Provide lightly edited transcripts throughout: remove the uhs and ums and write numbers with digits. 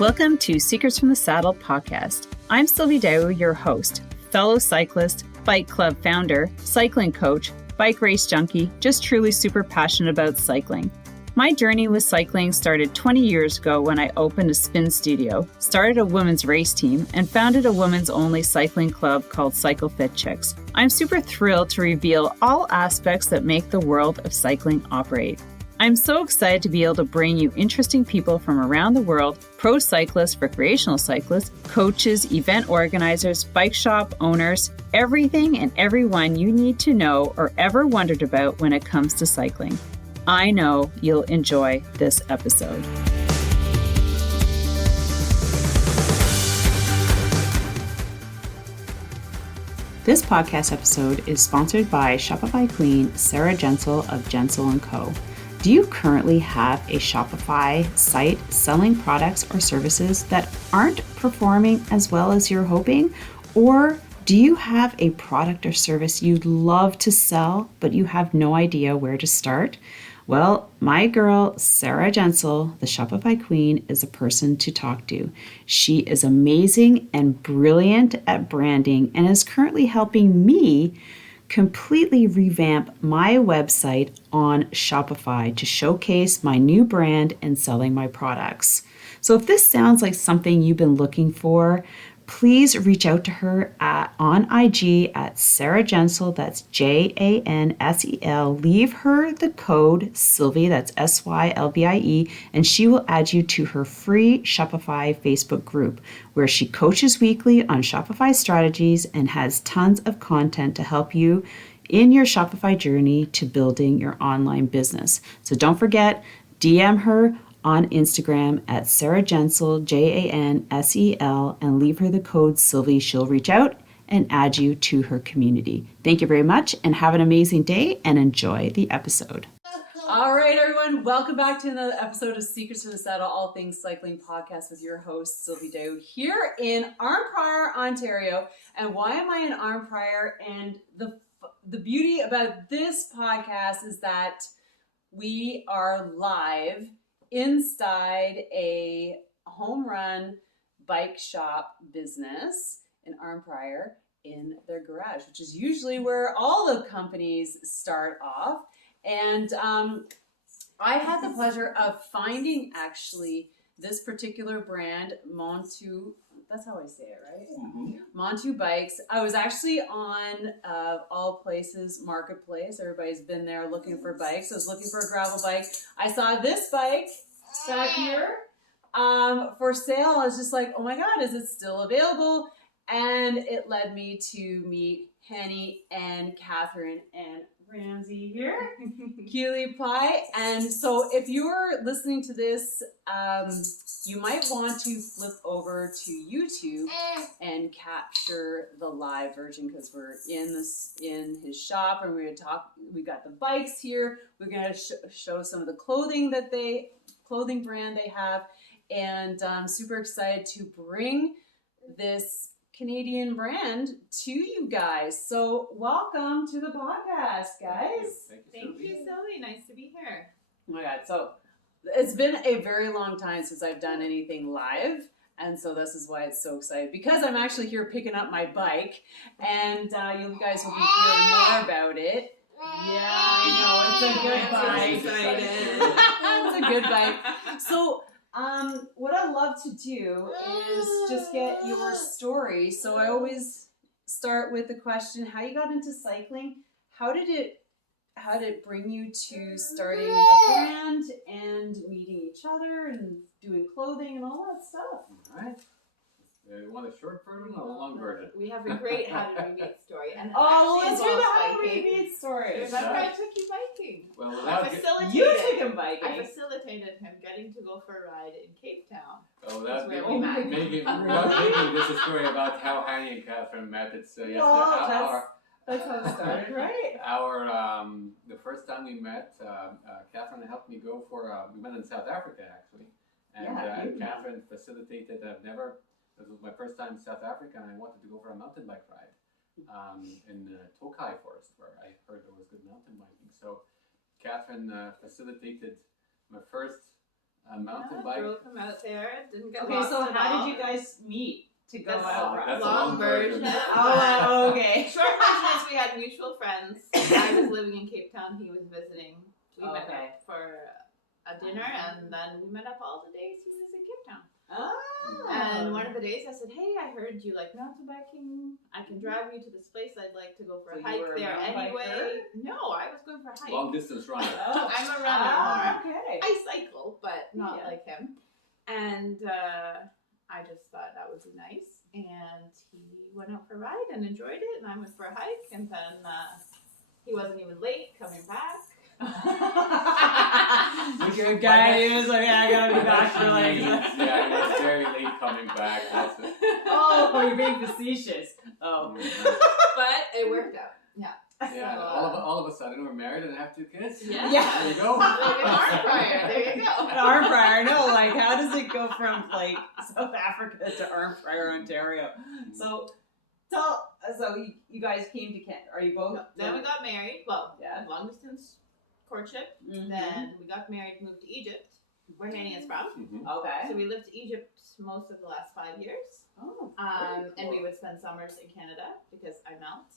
Welcome to Secrets from the Saddle podcast. I'm Sylvie, your host, fellow cyclist, bike club founder, cycling coach, bike race junkie, just truly super passionate about cycling. My journey with cycling started 20 years ago when I opened a spin studio, started a women's race team, and founded a women's only cycling club called Cycle Fit Chicks. I'm super thrilled to reveal all aspects that make the world of cycling operate. I'm so excited to be able to bring you interesting people from around the world, pro cyclists, recreational cyclists, coaches, event organizers, bike shop owners, everything and everyone you need to know or ever wondered about when it comes to cycling. I know you'll enjoy this episode. This podcast episode is sponsored by Shopify Queen Sarah Jensel of Jensel & Co. Do you currently have a Shopify site selling products or services that aren't performing as well as you're hoping? Or do you have a product or service you'd love to sell, but you have no idea where to start? Well, my girl, Sarah Jensel, the Shopify Queen, is a person to talk to. She is amazing and brilliant at branding and is currently helping me completely revamp my website on Shopify to showcase my new brand and selling my products. So if this sounds like something you've been looking for, please reach out to her on IG at Sarah Jensel, that's Jansel. Leave her the code Sylvie, that's Sylvie, and she will add you to her free Shopify Facebook group, where she coaches weekly on Shopify strategies and has tons of content to help you in your Shopify journey to building your online business. So don't forget, DM her on Instagram at Sarah Jensel, Jansel, and leave her the code Sylvie. She'll reach out and add you to her community. Thank you very much and have an amazing day and enjoy the episode. All right, everyone, welcome back to another episode of Secrets from the Saddle, all things cycling podcast with your host, Sylvie Dowd, here in Arnprior, Ontario. And why am I in Arnprior? And the beauty about this podcast is that we are live inside a home run bike shop business in Arnprior in their garage, which is usually where all the companies start off. And I had the pleasure of finding actually this particular brand, MONTU. That's how I say it, right? Mm-hmm. MONTU Bikes. I was actually on all places marketplace. Everybody's been there looking for bikes. I was looking for a gravel bike. I saw this bike back here for sale. I was just like, oh my God, is it still available? And it led me to meet Hani and Catherine and Ramsey here, Cutie Pie. And so if you're listening to this, you might want to flip over to YouTube and capture the live version, because we're in his shop and we're going to talk. We got the bikes here. We're going to show some of the clothing brand they have, and I'm super excited to bring this Canadian brand to you guys. So welcome to the podcast, guys. Thank you, Sylvie. Nice to be here. Oh my God. So it's been a very long time since I've done anything live. And so this is why it's so exciting, because I'm actually here picking up my bike, and you guys will be hearing more about it. Yeah, I know. It's a good bike. It's a good bike. So what I love to do is just get your story. So I always start with the question, how you got into cycling? How did it bring you to starting the brand and meeting each other and doing clothing and all that stuff? All right. You want a short version or a long version? We have a great how did we meet story. And let's hear the how did we meet story. Remember, I took you biking. Well, you took him biking. I facilitated him getting to go for a ride in Cape Town. Oh, without where we met. making this a story about how Hani and Catherine met. It's that's how it started, right? The first time we met, Catherine helped me go for. We met in South Africa actually, and Catherine facilitated. This was my first time in South Africa, and I wanted to go for a mountain bike ride in Tokai Forest, where I heard there was good mountain biking. So Catherine facilitated my first mountain bike. Drove him out there. Didn't get Okay, lost so at how all. did you guys meet to go That's out? That's a long version. Oh, okay. Short version is we had mutual friends. I was living in Cape Town. He was visiting. We met up for a dinner, and then we met up all the days he was in Cape Town. Oh. And one of the days I said, hey, I heard you like mountain biking. I can drive you to this place. I'd like to go for a hike there anyway. No, I was going for a hike. Long distance runner. Oh. I'm a runner. Okay. I cycle, but not like him. And I just thought that would be nice. And he went out for a ride and enjoyed it. And I went for a hike. And then he wasn't even late coming back. Good guy is like, I gotta be back for like. Yeah, he was very late coming back. That's it. Oh, you're being facetious. Oh. But it worked out. Yeah. Yeah, So, all of a sudden we're married and have 2 kids. Yeah. There you go. Like an arm fryer. There you go. An arm fryer. No, like how does it go from like South Africa to arm fryer, Ontario? So you guys came to Canada. Are you both? Then we got married. Well, yeah. Long distance courtship. Mm-hmm. Then we got married, moved to Egypt, where Hani is from. Mm-hmm. Okay. So we lived in Egypt most of the last 5 years. Oh. And we would spend summers in Canada because I melt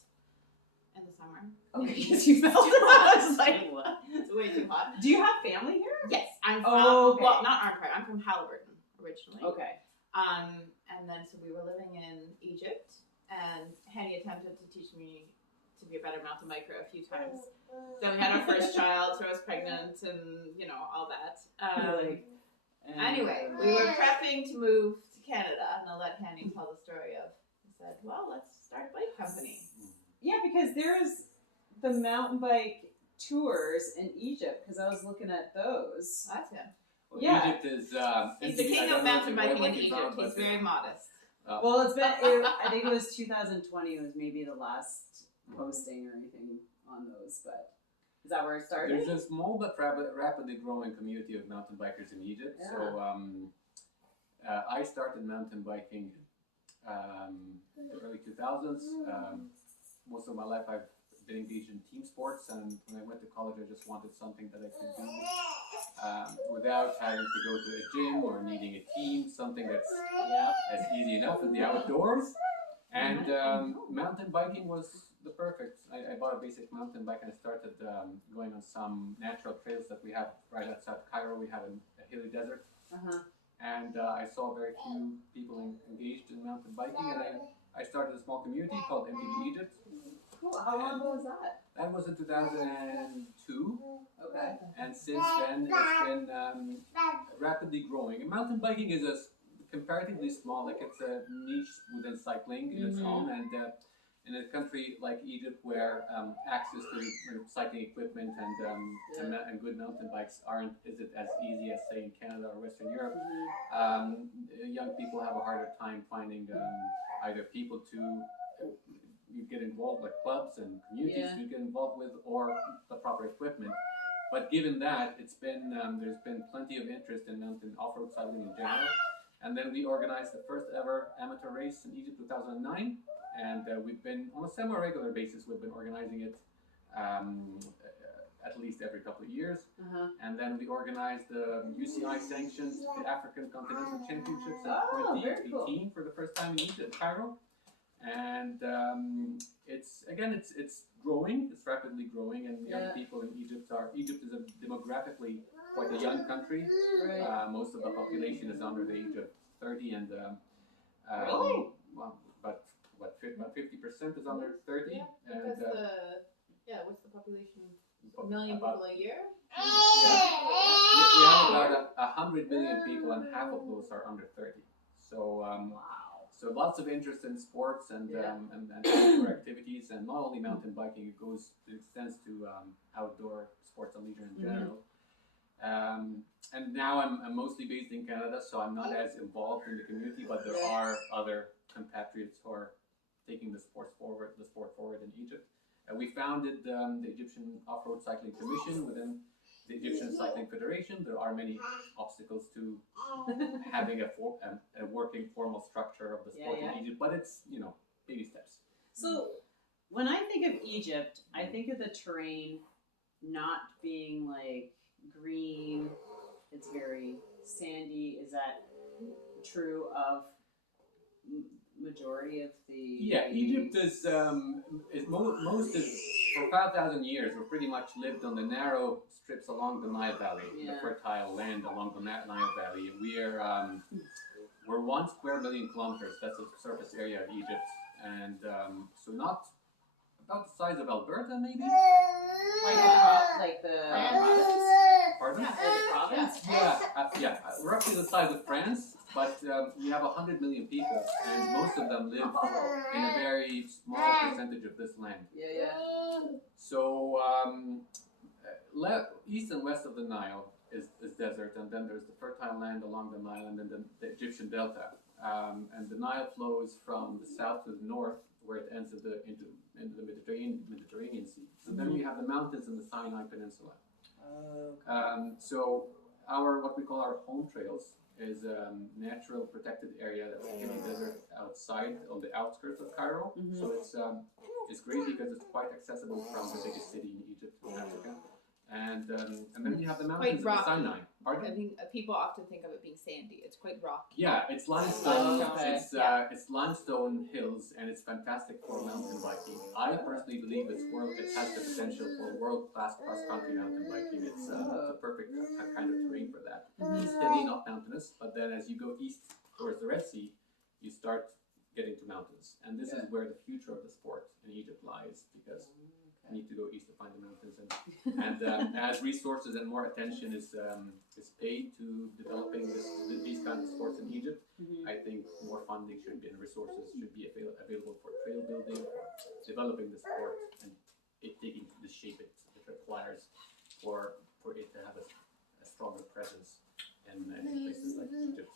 in the summer. Okay, because you felt it. I was like, what? It's way too hot. Do you have family here? Yes, I'm from. okay. Well, not Arnprior. I'm from Halliburton originally. Okay. And then so we were living in Egypt, and Hani attempted to teach me to be a better mountain biker a few times. Then we had our first child, so I was pregnant, and all that. Anyway, we were prepping to move to Canada, and I'll let Hani tell the story of. I said, well, let's start a bike company. Yeah, because there's the mountain bike tours in Egypt. Because I was looking at those. That's him. Well, Yeah. Egypt is. He's the king of mountain biking in Egypt. He's very modest. Well, it's been. I think it was 2020 was maybe the last posting or anything on those, but is that where it started? There's a small but rapidly growing community of mountain bikers in Egypt. Yeah. So I started mountain biking the early 2000s. Most of my life I've been engaged in team sports, and when I went to college I just wanted something that I could do without having to go to a gym or needing a team, something that's as easy enough in the outdoors. And mountain biking was the perfect. I bought a basic mountain bike and I started going on some natural trails that we have right outside Cairo. We have a hilly desert. And I saw very few people engaged in mountain biking, and I started a small community called MTB Egypt. Cool. How long ago was that? That was in 2002. Okay. And since then, it's been rapidly growing. And mountain biking is comparatively small, like it's a niche within cycling in its own. And in a country like Egypt, where access to cycling equipment and good mountain bikes isn't as easy as say in Canada or Western Europe, young people have a harder time finding either people to you get involved, like clubs and communities to get involved with, or the proper equipment. But given that, it's been there's been plenty of interest in mountain off-road cycling in general. And then we organized the first ever amateur race in Egypt 2009, and we've been on a semi-regular basis. We've been organizing it at least every couple of years. And then we organized the UCI sanctioned the African Continental Championships in 2018 for the first time in Egypt, Cairo. And it's growing. It's rapidly growing, and young people in Egypt is a demographically quite a young country. Most of the population is under the age of 30, and Really? Well, but about 50% is under 30. Yeah, and what's the population? A million about, people a year? We have about 100 million people, and half of those are under 30. So so lots of interest in sports and outdoor activities, and not only mountain biking. It extends to outdoor sports and leisure in general. And now I'm mostly based in Canada, so I'm not as involved in the community, but there are other compatriots who are taking the sport forward in Egypt. We founded the Egyptian Off-Road Cycling Commission within the Egyptian Cycling Federation. There are many obstacles to having a working formal structure of the sport in Egypt, but it's baby steps. So when I think of Egypt, I think of the terrain not being like green. It's very sandy. Is that true of majority of the? Yeah, Egypt is most of for 5,000 years we've pretty much lived on the narrow strips along the Nile Valley, the fertile land along the Nile Valley. We're 1 square million kilometers. That's the surface area of Egypt, and so not about the size of Alberta, maybe. Like the Pardon? Like the province? Yeah, roughly the size of France, but we have 100 million people, and most of them live in a very small percentage of this land. So east and west of the Nile is desert, and then there's the fertile land along the Nile, and then the Egyptian Delta. And the Nile flows from the south to the north, where it ends into the Mediterranean Sea. And then we have the mountains in the Sinai Peninsula. So what we call our home trails is a natural protected area that's in the desert outside on the outskirts of Cairo. So it's great because it's quite accessible from the biggest city in Egypt, in Africa. And then you have the mountains of the Sinai. I think people often think of it being sandy. It's quite rocky. Yeah, it's limestone. It's limestone hills, and it's fantastic for mountain biking. I personally believe it has the potential for world-class cross-country mountain biking. It's the perfect kind of terrain for that. It's hilly, not mountainous, but then as you go east towards the Red Sea, you start getting to mountains, and this is where the future of the sport in Egypt lies, because you need to go east to find the mountains, and as resources and more attention is paid to developing these kinds of sports in Egypt, I think more funding should be and resources should be available for trail building, for developing the sport, and it taking the shape it requires for it to have a stronger presence in places like Egypt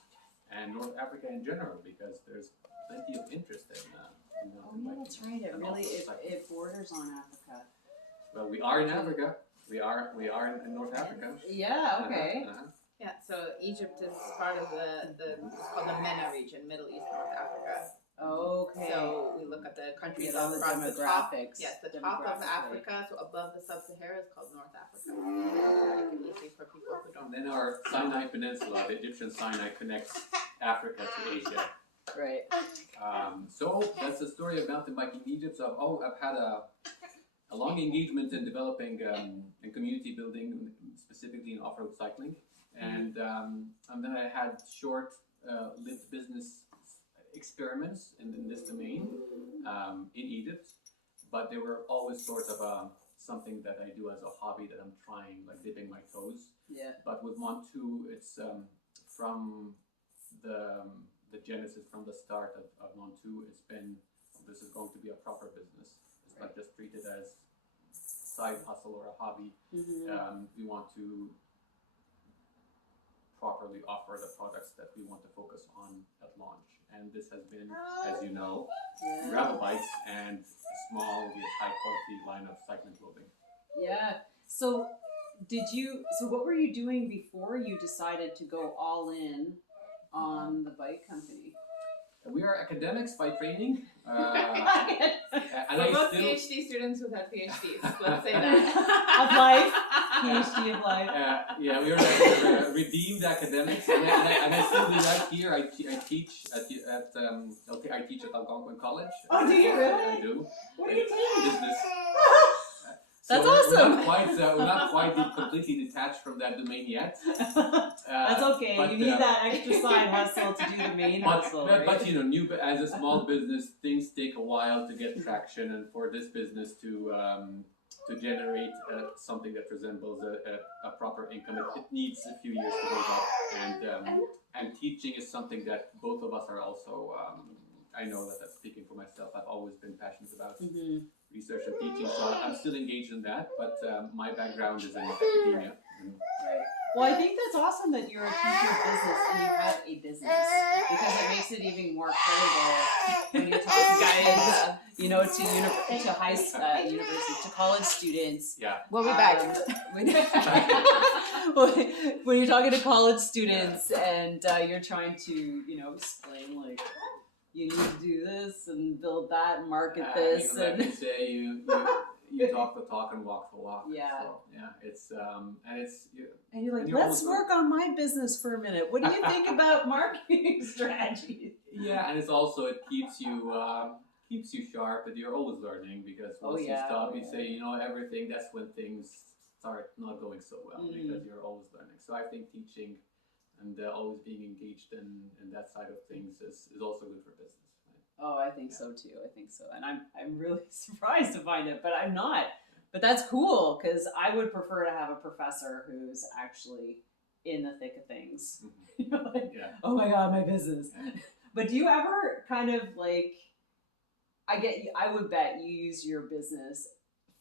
and North Africa in general, because there's plenty of interest in mountain biking. That's right. It really it borders on Africa. Well, we are in Africa. We are in North Africa. Yeah. Okay. Yeah. So Egypt is part of it's called the MENA region, Middle East, North Africa. Okay. So we look at the countries all the demographics. The top of Africa, so above the Sub-Sahara, is called North Africa. Make it easy for people who don't. And then our Sinai Peninsula, the Egyptian Sinai, connects Africa to Asia. Right. So that's the story of mountain biking in Egypt. So I've had a long engagement in developing and community building, specifically in off-road cycling, and then I had short-lived business experiments in this domain in Egypt, but they were always sort of something that I do as a hobby that I'm trying, like dipping my toes. Yeah. But with MONTU, it's from the genesis, from the start of MONTU, this is going to be a proper business. It's not just treated as side hustle or a hobby. We want to properly offer the products that we want to focus on at launch. And this has been, as you know, gravel bikes and a small yet high quality line of cycling clothing. Yeah. So what were you doing before you decided to go all in on the bike company? We are academics by training. And we're both PhD students without PhDs. Let's say that. Of life. PhD of life. Yeah, we are redeemed academics, and I still do that here. I teach I teach at Algonquin College. Oh, do you really? I do. What do you teach? Business. That's so awesome. We're not quite completely detached from that domain yet. That's okay. But, you need that extra side hustle to do the main hustle. But as a small business, things take a while to get traction, and for this business to generate something that resembles a proper income, it needs a few years to build up. And teaching is something that both of us are also. I know that I'm speaking for myself. I've always been passionate about research and teaching, so I'm still engaged in that. But my background is in academia. Right. Well, I think that's awesome that you're a teacher of business and you have a business, because it makes it even more credible when you're talking to university, to college students. Yeah. We'll be back. When you're talking to college students and you're trying to, explain like, you need to do this and build that and market this. Like you say, you talk the talk and walk the walk. Yeah. So, yeah, it's and it's And you're like, and you're let's almost work on my business for a minute. What do you think about marketing strategies? yeah, and it's also it keeps you sharp, and you're always learning because once you stop, you say everything. That's when things start not going so well because you're always learning. So I think teaching and always being engaged in that side of things is also good for business. Right? Oh, I think so too. I think so, and I'm really surprised to find it, but I'm not. But that's cool because I would prefer to have a professor who's actually in the thick of things. Like, oh my God, my business. Yeah. But do you ever kind of like? I would bet you use your business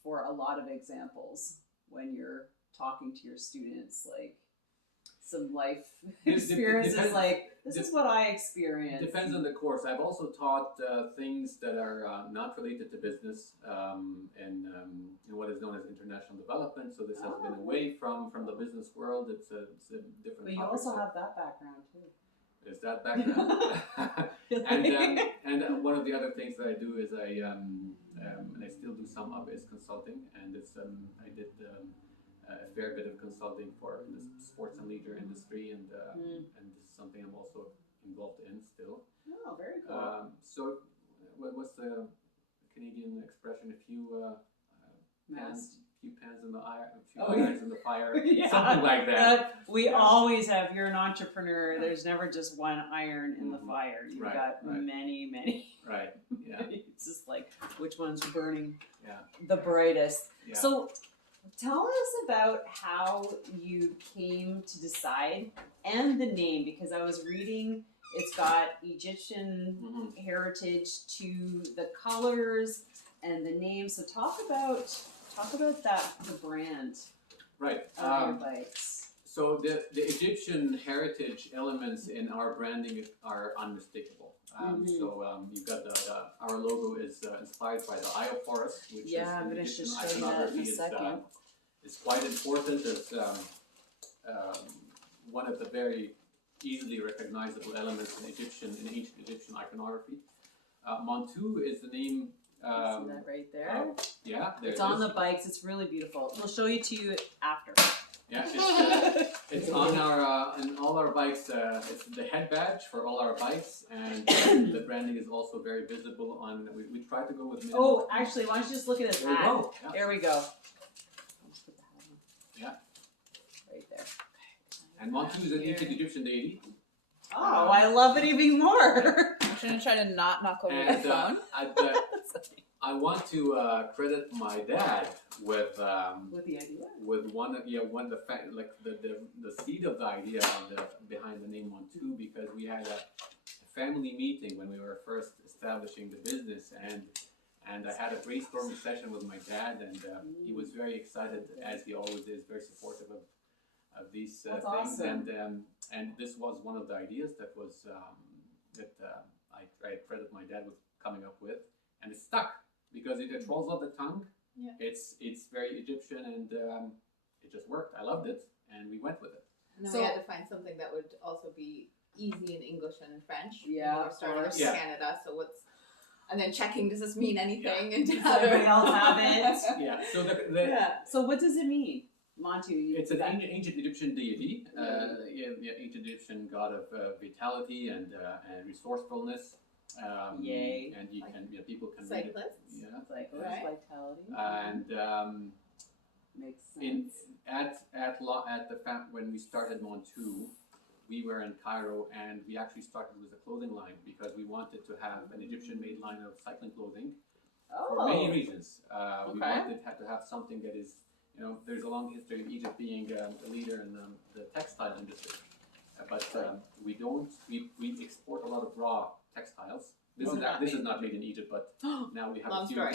for a lot of examples when you're talking to your students, like some life experiences, like this is what I experienced. Depends on the course. I've also taught things that are not related to business and what is known as international development. So this has been away from the business world. It's a different. But you also have that background too. There's that background. and one of the other things that I do is and I still do some of is consulting, and it's I did a fair bit of consulting for in the sports and leisure industry, and this is something I'm also involved in still. Oh, very cool. So what's the Canadian expression? A few pans in the irons in the fire, something like that. We always have. You're an entrepreneur. There's never just one iron in the fire. You've got many. Right. Yeah. It's just like which one's burning the brightest. Yeah. So tell us about how you came to decide and the name, because I was reading it's got Egyptian heritage to the colors and the name. So talk about that, the brand of your bikes. So the Egyptian heritage elements in our branding are unmistakable. You've got our logo is inspired by the Eye of Horus, which I'm going to just show you that in a second. Is quite important as one of the very easily recognizable elements in ancient Egyptian iconography. MONTU is the name. See that right there? It's on the bikes. It's really beautiful. We'll show you after. Yeah, it's on in all our bikes. It's the head badge for all our bikes, and the branding is also very visible on. We try to go with. Oh, actually, why don't you just look at his hat? Go. Yeah. There we go. Yeah. Right there. And MONTU is an ancient Egyptian deity. Oh, I love it even more. I'm going to try to not knock over your phone. I want to credit my dad with the idea. With the seed of the idea behind the name MONTU, because we had a family meeting when we were first establishing the business, and I had a brainstorming session with my dad, and he was very excited, as he always is, very supportive of these things. Awesome. And this was one of the ideas that was I credit my dad with coming up with, and it stuck because it rolls off the tongue. Yeah. It's very Egyptian, and it just worked. I loved it, and we went with it. And then we had to find something that would also be easy in English and in French. Yeah, we started in Canada, so and then checking, does this mean anything? And does everybody else have it? Yeah. So So what does it mean, MONTU? It's an ancient Egyptian deity, ancient Egyptian god of vitality and resourcefulness. Yay! And people can cyclists. read it. Yeah. Cyclists, vitality. And makes sense. When we started MONTU, we were in Cairo, and we actually started with a clothing line because we wanted to have an Egyptian-made line of cycling clothing for many reasons. We wanted to have something that is, there's a long history of Egypt being a leader in the textile industry, but we export a lot of raw textiles. This is not made in Egypt, but now we have long a few. Story.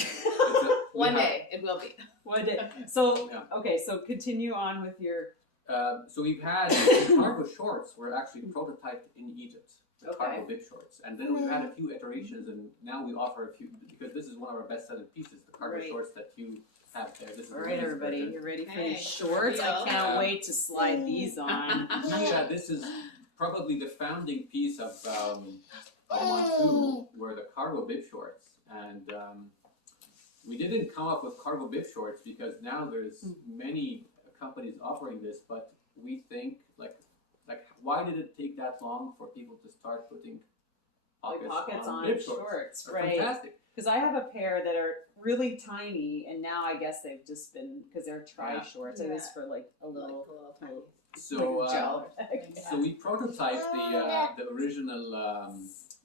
One day it will be. One day. So so continue on with your. So we've had cargo shorts were actually prototyped in Egypt. The cargo bib shorts, and then we've had a few iterations, and now we offer a few because this is one of our best-selling pieces. The cargo shorts that you have there. This is all right, everybody, you ready for these shorts? I can't wait to slide these on. This is probably the founding piece of MONTU, were the cargo bib shorts, and we didn't come up with cargo bib shorts because now there's many companies offering this, but we think like why did it take that long for people to start putting pockets on bib shorts, They're right? Fantastic. Because I have a pair that are really tiny, and now I guess they've just been, because they're shorts. It is for like a little tiny. So gel. so we prototyped the original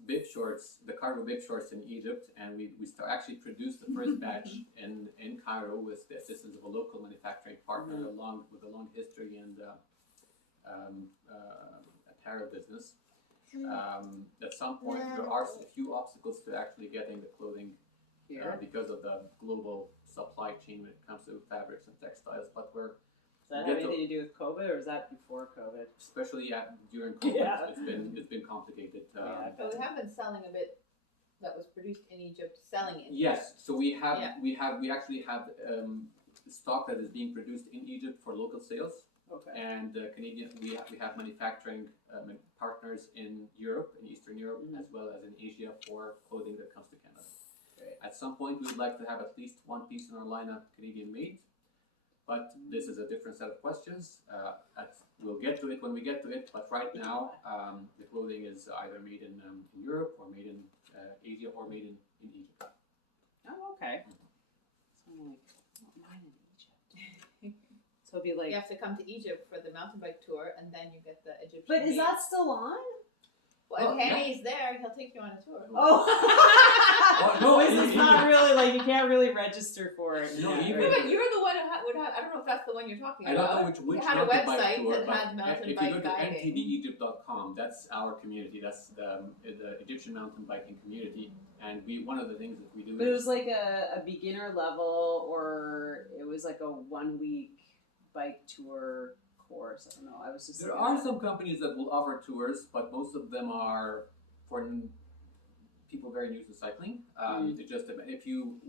bib shorts, the cargo bib shorts in Egypt, and we actually produced the first batch in Cairo with the assistance of a local manufacturing partner, along with a long history and apparel business. At some point, there are a few obstacles to actually getting the clothing because of the global supply chain when it comes to fabrics and textiles. But Does that have anything to do with COVID, or is that before COVID? Especially during COVID, it's been complicated. So we have been selling a bit that was produced in Egypt, selling it. Yes, so we actually have stock that is being produced in Egypt for local sales. Okay. And Canadian, we have manufacturing partners in Europe, in Eastern Europe, as well as in Asia for clothing that comes to Canada. Great. At some point, we would like to have at least one piece in our lineup Canadian made, but this is a different set of questions. We'll get to it when we get to it, but right now, the clothing is either made in Europe or made in Asia or made in Egypt. Oh, okay. So I'm like, not mine in Egypt. So it'd be like. You have to come to Egypt for the mountain bike tour, and then you get the Egyptian. But is that still on? Well, if Hani's there, he'll take you on a tour. Oh. No, it's not really like you can't really register for it. No, But you're the one who would have. I don't know if that's the one you're talking I about. don't know which You had a mountain bike website tour, that but had mountain if bike you go to guiding. MTBEgypt.com, that's our community. That's the Egyptian mountain biking community, and one of the things that we do. But it was like a beginner level, or it was like a 1 week bike tour course. I don't know. I was just. There are some companies that will offer tours, but most of them are for people very new to cycling.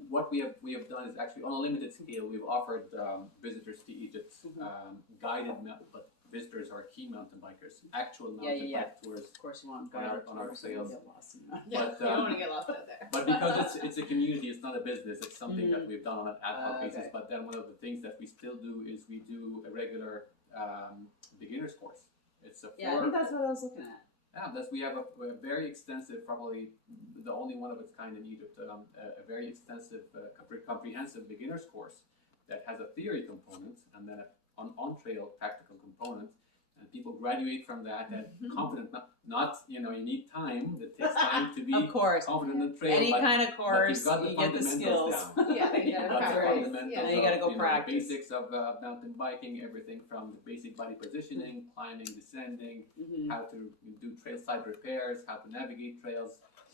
What we have done is actually on a limited scale. We've offered visitors to Egypt guided, but visitors are key mountain bikers, actual mountain bike tours. Of course, you want on our trails. Yeah, But, you don't want to get lost out there. But because it's a community, it's not a business. It's something that we've done on an ad hoc basis. But then one of the things that we still do is we do a regular beginner's course. It's a I think that's what I was looking at. Yeah, we have a very extensive, probably the only one of its kind in Egypt, a very extensive, comprehensive beginner's course that has a theory component and then an on-trail practical component. And people graduate from that and confident, not you need time. It takes time to be of course. confident in the trail. Any kind of course, you get the skills. Down. Yeah, That's right. Yeah. You got to go The practice. basics of mountain biking, everything from the basic body positioning, climbing, descending, how to do trail side repairs, how to navigate trails.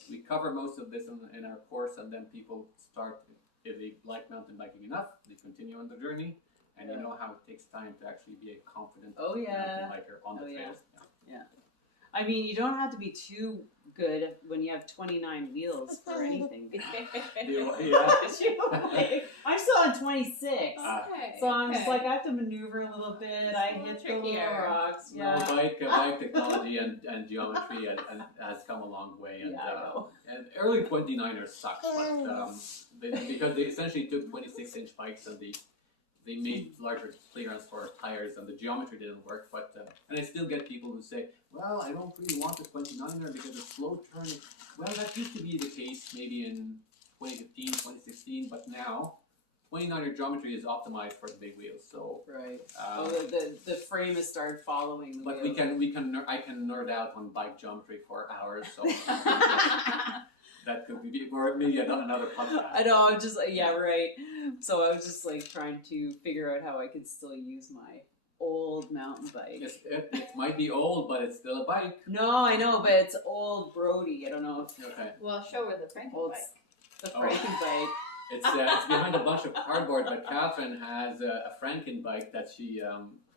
We cover most of this in our course, and then people start, if they like mountain biking enough, they continue on the journey, and you know how it takes time to actually be a confident mountain biker on the trails. Yeah. I mean, you don't have to be too good when you have 29 wheels for anything. I'm still on 26. So I'm just like, I have to maneuver a little bit. I hit the little rocks. Bike technology and geometry has come a long way. And early 29ers sucked, but because they essentially took 26-inch bikes and they made larger clearance for tires, and the geometry didn't work. But and I still get people who say, "Well, I don't really want the 29er because it's slow turning." Well, that used to be the case maybe in 2015, 2016, but now 29er geometry is optimized for the big wheels. So right. The frame has started following. But I can nerd out on bike geometry for hours. So. That could be, or maybe another podcast. I know, I'm just, right. So I was just like trying to figure out how I could still use my old mountain bike. It might be old, but it's still a bike. No, I know, but it's old Brody. I don't know if... Okay. Well, show her the Franken bike. The Franken bike. It's behind a bunch of cardboard, but Catherine has a Franken bike that she...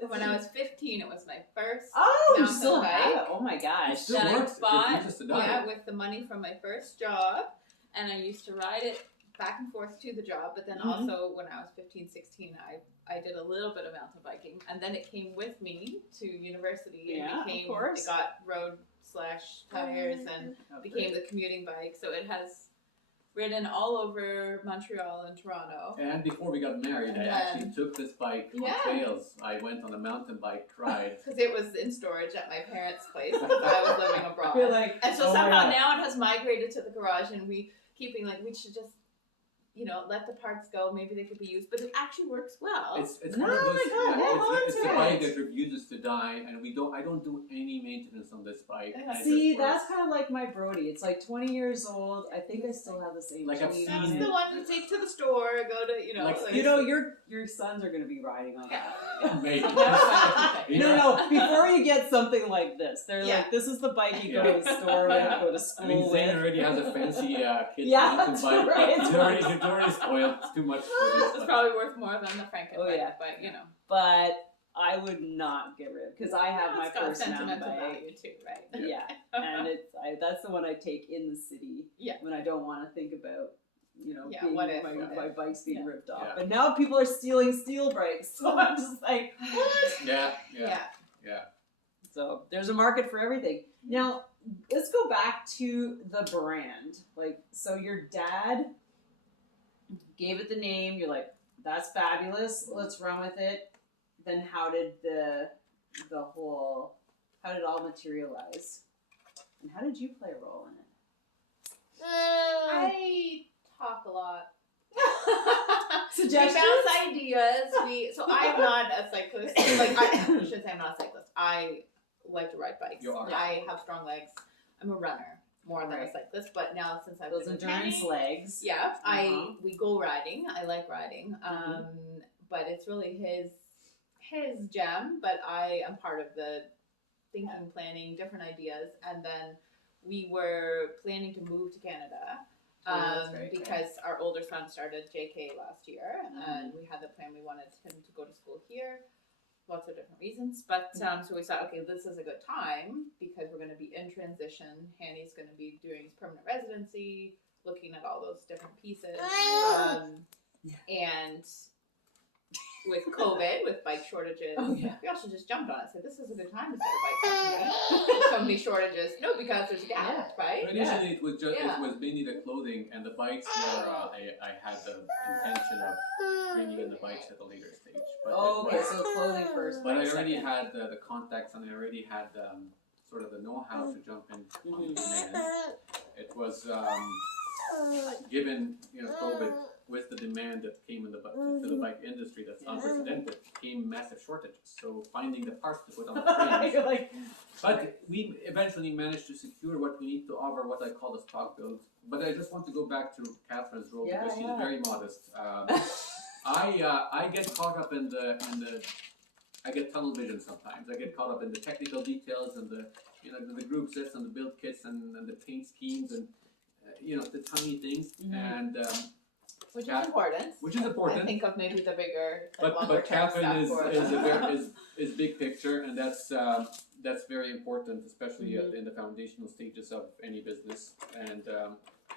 When I was 15, it was my first you still bike. Have it? Oh my gosh. It still works. I bought, with the money from my first job, and I used to ride it back and forth to the job, but then also when I was 15, 16, I did a little bit of mountain biking, and then it came with me to university, and it got road/tires and became the commuting bike, so it has ridden all over Montreal and Toronto. And before we got married, I actually took this bike on trails. I went on a mountain bike ride. Because it was in storage at my parents' place because I was living abroad. You're like, and so somehow now it has migrated to the garage, and we should just, let the parts go. Maybe they could be used, but it actually works well. It's one of those. It's the bike that refuses to die, and I don't do any maintenance on this bike. See, that's kind of like my Brody. It's like 20 years old. I think I still have the same. Like I've seen That's the one you take to the store. Go to your sons are going to to be riding on that. Maybe. No. Before you get something like this, they're like, this is the bike you go to the store with, go to school I mean, Zane already has a fancy kid that's bike. right. He's already spoiled too much for this. It's probably worth more than the Franken bike, but But I would not get rid of because I have my first mountain bike. Value too, right? Yeah, and that's the one I take in the city. Yeah. When I don't want to think about my bikes being ripped off. Yeah. But now people are stealing steel bikes, so I'm just like, what? Yeah. So there's a market for everything. Now let's go back to the brand. So your dad gave it the name. You're like, that's fabulous. Let's run with it. Then how did how did it all materialize? And how did you play a role in it? I talk a lot. Suggestions? We bounce ideas. So I'm not a cyclist. I should say I'm not a cyclist. I like to ride bikes. You are. I have strong legs. I'm a runner more than a cyclist. But now since I've those been endurance legs. Yeah, we go riding. I like riding. But it's really his gem. But I am part of the thinking, planning, different ideas, and then we were planning to move to Canada. Because our older son started JK last year, and we had the plan. We wanted him to go to school here, lots of different reasons. But so we thought, okay, this is a good time because we're going to be in transition. Hanny's going to be doing his permanent residency, looking at all those different pieces, and with COVID, with bike shortages, we also just jumped on it. Said this is a good time to start a bike company. So many shortages. No, because there's a gap, right? Initially, it was mainly the clothing, and the bikes were. I had the intention of bringing in the bikes at a later stage. But so clothing first. But I already had the contacts, and I already had sort of the know-how to jump in on demand. It was given COVID. With the demand that came to the bike industry that's unprecedented, came massive shortages. So finding the parts to put on the frames. But we eventually managed to secure what we need to offer, what I call the stock build. But I just want to go back to Catherine's role because she's very modest. I get caught up in I get tunnel vision sometimes. I get caught up in the technical details and the group sets and the build kits and the paint schemes and the tiny things and. Which is important. I think of maybe the bigger, but Catherine is big picture, and that's very important, especially in the foundational stages of any business. And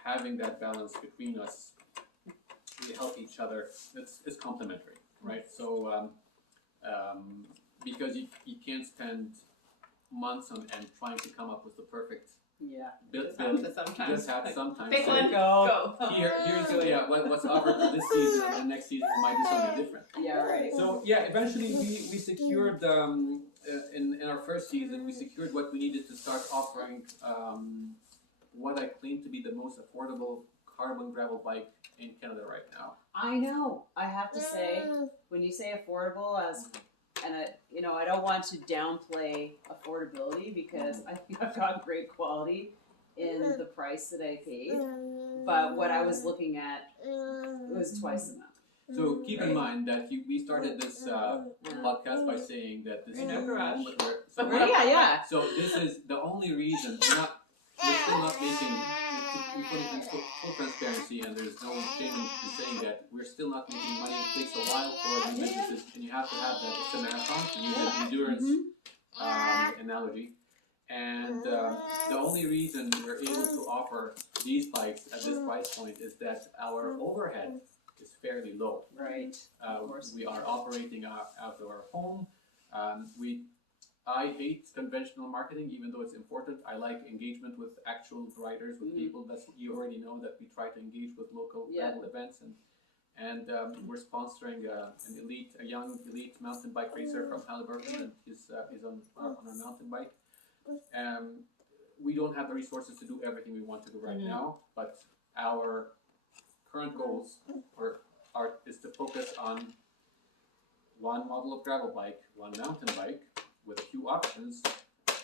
having that balance between us, we help each other. It's complementary, right? So because you can't spend months on end trying to come up with the perfect. Build. Just have sometimes. Pick one, go. Here's what's offered for this season, and then next season we might do something different. Yeah, right. So eventually we secured in our first season we secured what we needed to start offering what I claim to be the most affordable carbon gravel bike in Canada right now. I know. I have to say, when you say affordable, I don't want to downplay affordability because I think I've got great quality in the price that I paid. But what I was looking at was twice the amount. So keep in mind that we started this podcast by saying that this is in a garage. So this is the only reason we're still not making full transparency, and there's no shame in saying that we're still not making money. It takes a while for new businesses, and you have to have that. It's a marathon to use an endurance analogy. And the only reason we're able to offer these bikes at this price point is that our overhead is fairly low. Right. We are operating out of our home. I hate conventional marketing, even though it's important. I like engagement with actual riders, with people that you already know, that we try to engage with local gravel events, and we're sponsoring a young elite mountain bike racer from Halliburton, and he's on a mountain bike. We don't have the resources to do everything we want to do right now, but our current goals is to focus on one model of gravel bike, one mountain bike, with a few options,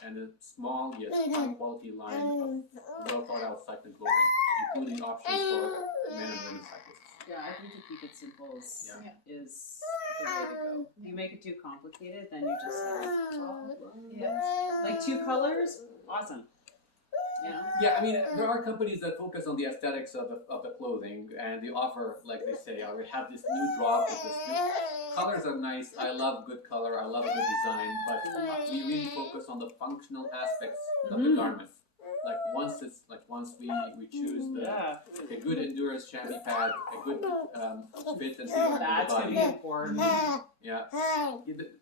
and a small yet high quality line of well thought out cycling clothing, including options for men and women cyclists. Yeah, I think to keep it simple is the way to go. If you make it too complicated, then you just have like 2 colors, awesome. You know? Yeah, I mean, there are companies that focus on the aesthetics of the clothing, and they offer, like they say, we have this new drop with this new colors are nice. I love good color. I love a good design, but we really focus on the functional aspects of the garment. Like once we choose a good endurance chamois pad, a good fit and feel on the That's body. gonna be important. Yeah,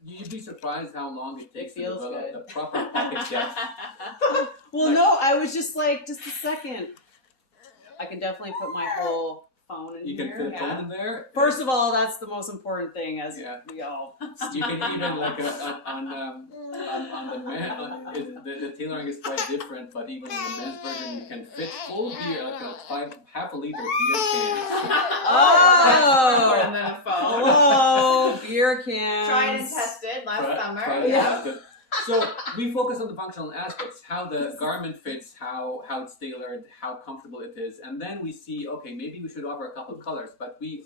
you'd be surprised how long it takes to feels develop good. the proper package depth. Well, no, I was just a second. I can definitely put my whole phone in You here. can put a phone in there. First of all, that's the most important thing, as we all. You can even on the man the tailoring is quite different, but even on the men's version you can fit full beer, like half a liter beer cans. Oh, and then a phone. Hello, beer cans. Tried and tested last summer. Tried and tested. So we focus on the functional aspects, how the garment fits, how it's tailored, how comfortable it is, and then we see, okay, maybe we should offer a couple of colors, but we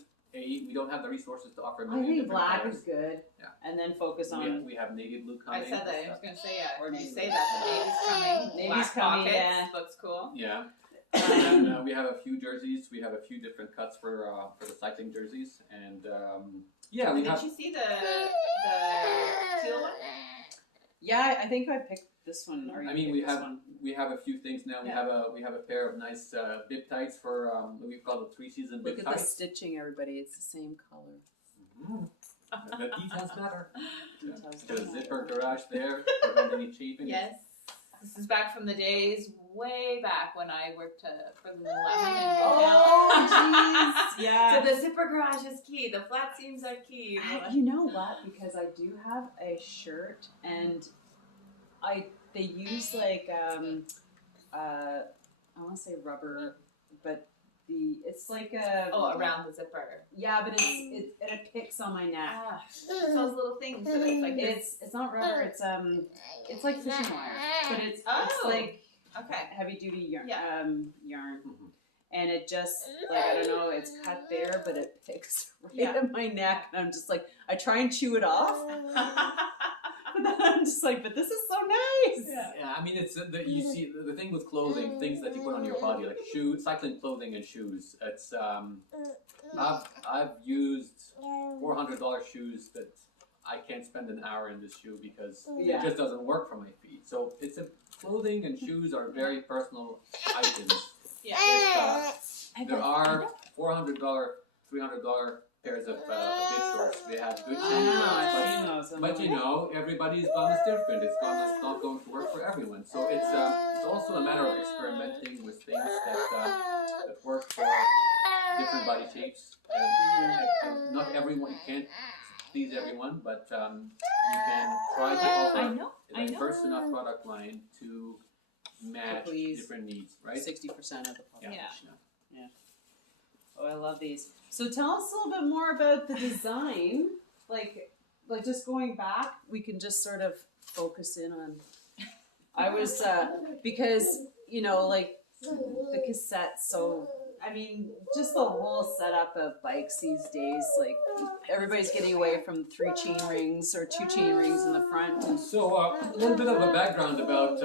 don't have the resources to offer a million different black colors. is good. Yeah. And then focus on. We have navy blue coming. I said that. I was going to say, Or you navy say blue. that. The navy's coming. Navy's Black coming, pockets. yeah. Looks cool. Yeah. And we have a few jerseys. We have a few different cuts for the cycling jerseys, and we Did have. you see the teal one? Yeah, I think I picked this one. Or I mean, we have a few things now. Yeah. We have a pair of nice bib tights for we call it 3-season bib Look at the tights. stitching, everybody. It's the same color. The details matter. Details The matter. zipper garage there, prevent any chafing. Yes. This is back from the days way back when I worked for the Lemon in retail. Oh, jeez. Yeah. So the zipper garage is key. The flat seams are key. You know what? Because I do have a shirt, and they use I want to say rubber, but it's like a around the zipper. Yeah, but it picks on my neck. It's those little things that it's like It's not rubber. It's like fishing wire, but it's like heavy duty yarn. Yeah. Yarn. And it just, I don't know, it's cut there, but it picks right at my neck. And I'm just I try and chew it off. But then I'm just but this is so nice. Yeah, I mean, it's you see the thing with clothing, things that you put on your body, like cycling clothing and shoes. It's I've used $400 shoes that I can't spend an hour in this shoe because it just doesn't work for my feet. So clothing and shoes are very personal items. Yeah. There are $400, $300 pairs of bib shorts. They have good changes, but everybody's bum is different. It's not going to work for everyone. So it's also a matter of experimenting with things that work for different body shapes. And not everyone, you can't please everyone, but you can try to offer a diverse enough product line to match different needs, right? 60% of the population. Yeah. Oh, I love these. So tell us a little bit more about the design. Like just going back, we can just sort of focus in on. I was because the cassette. So I mean, just the whole setup of bikes these days. Everybody's getting away from 3 chain rings or 2 chain rings in the front. So a little bit of a background about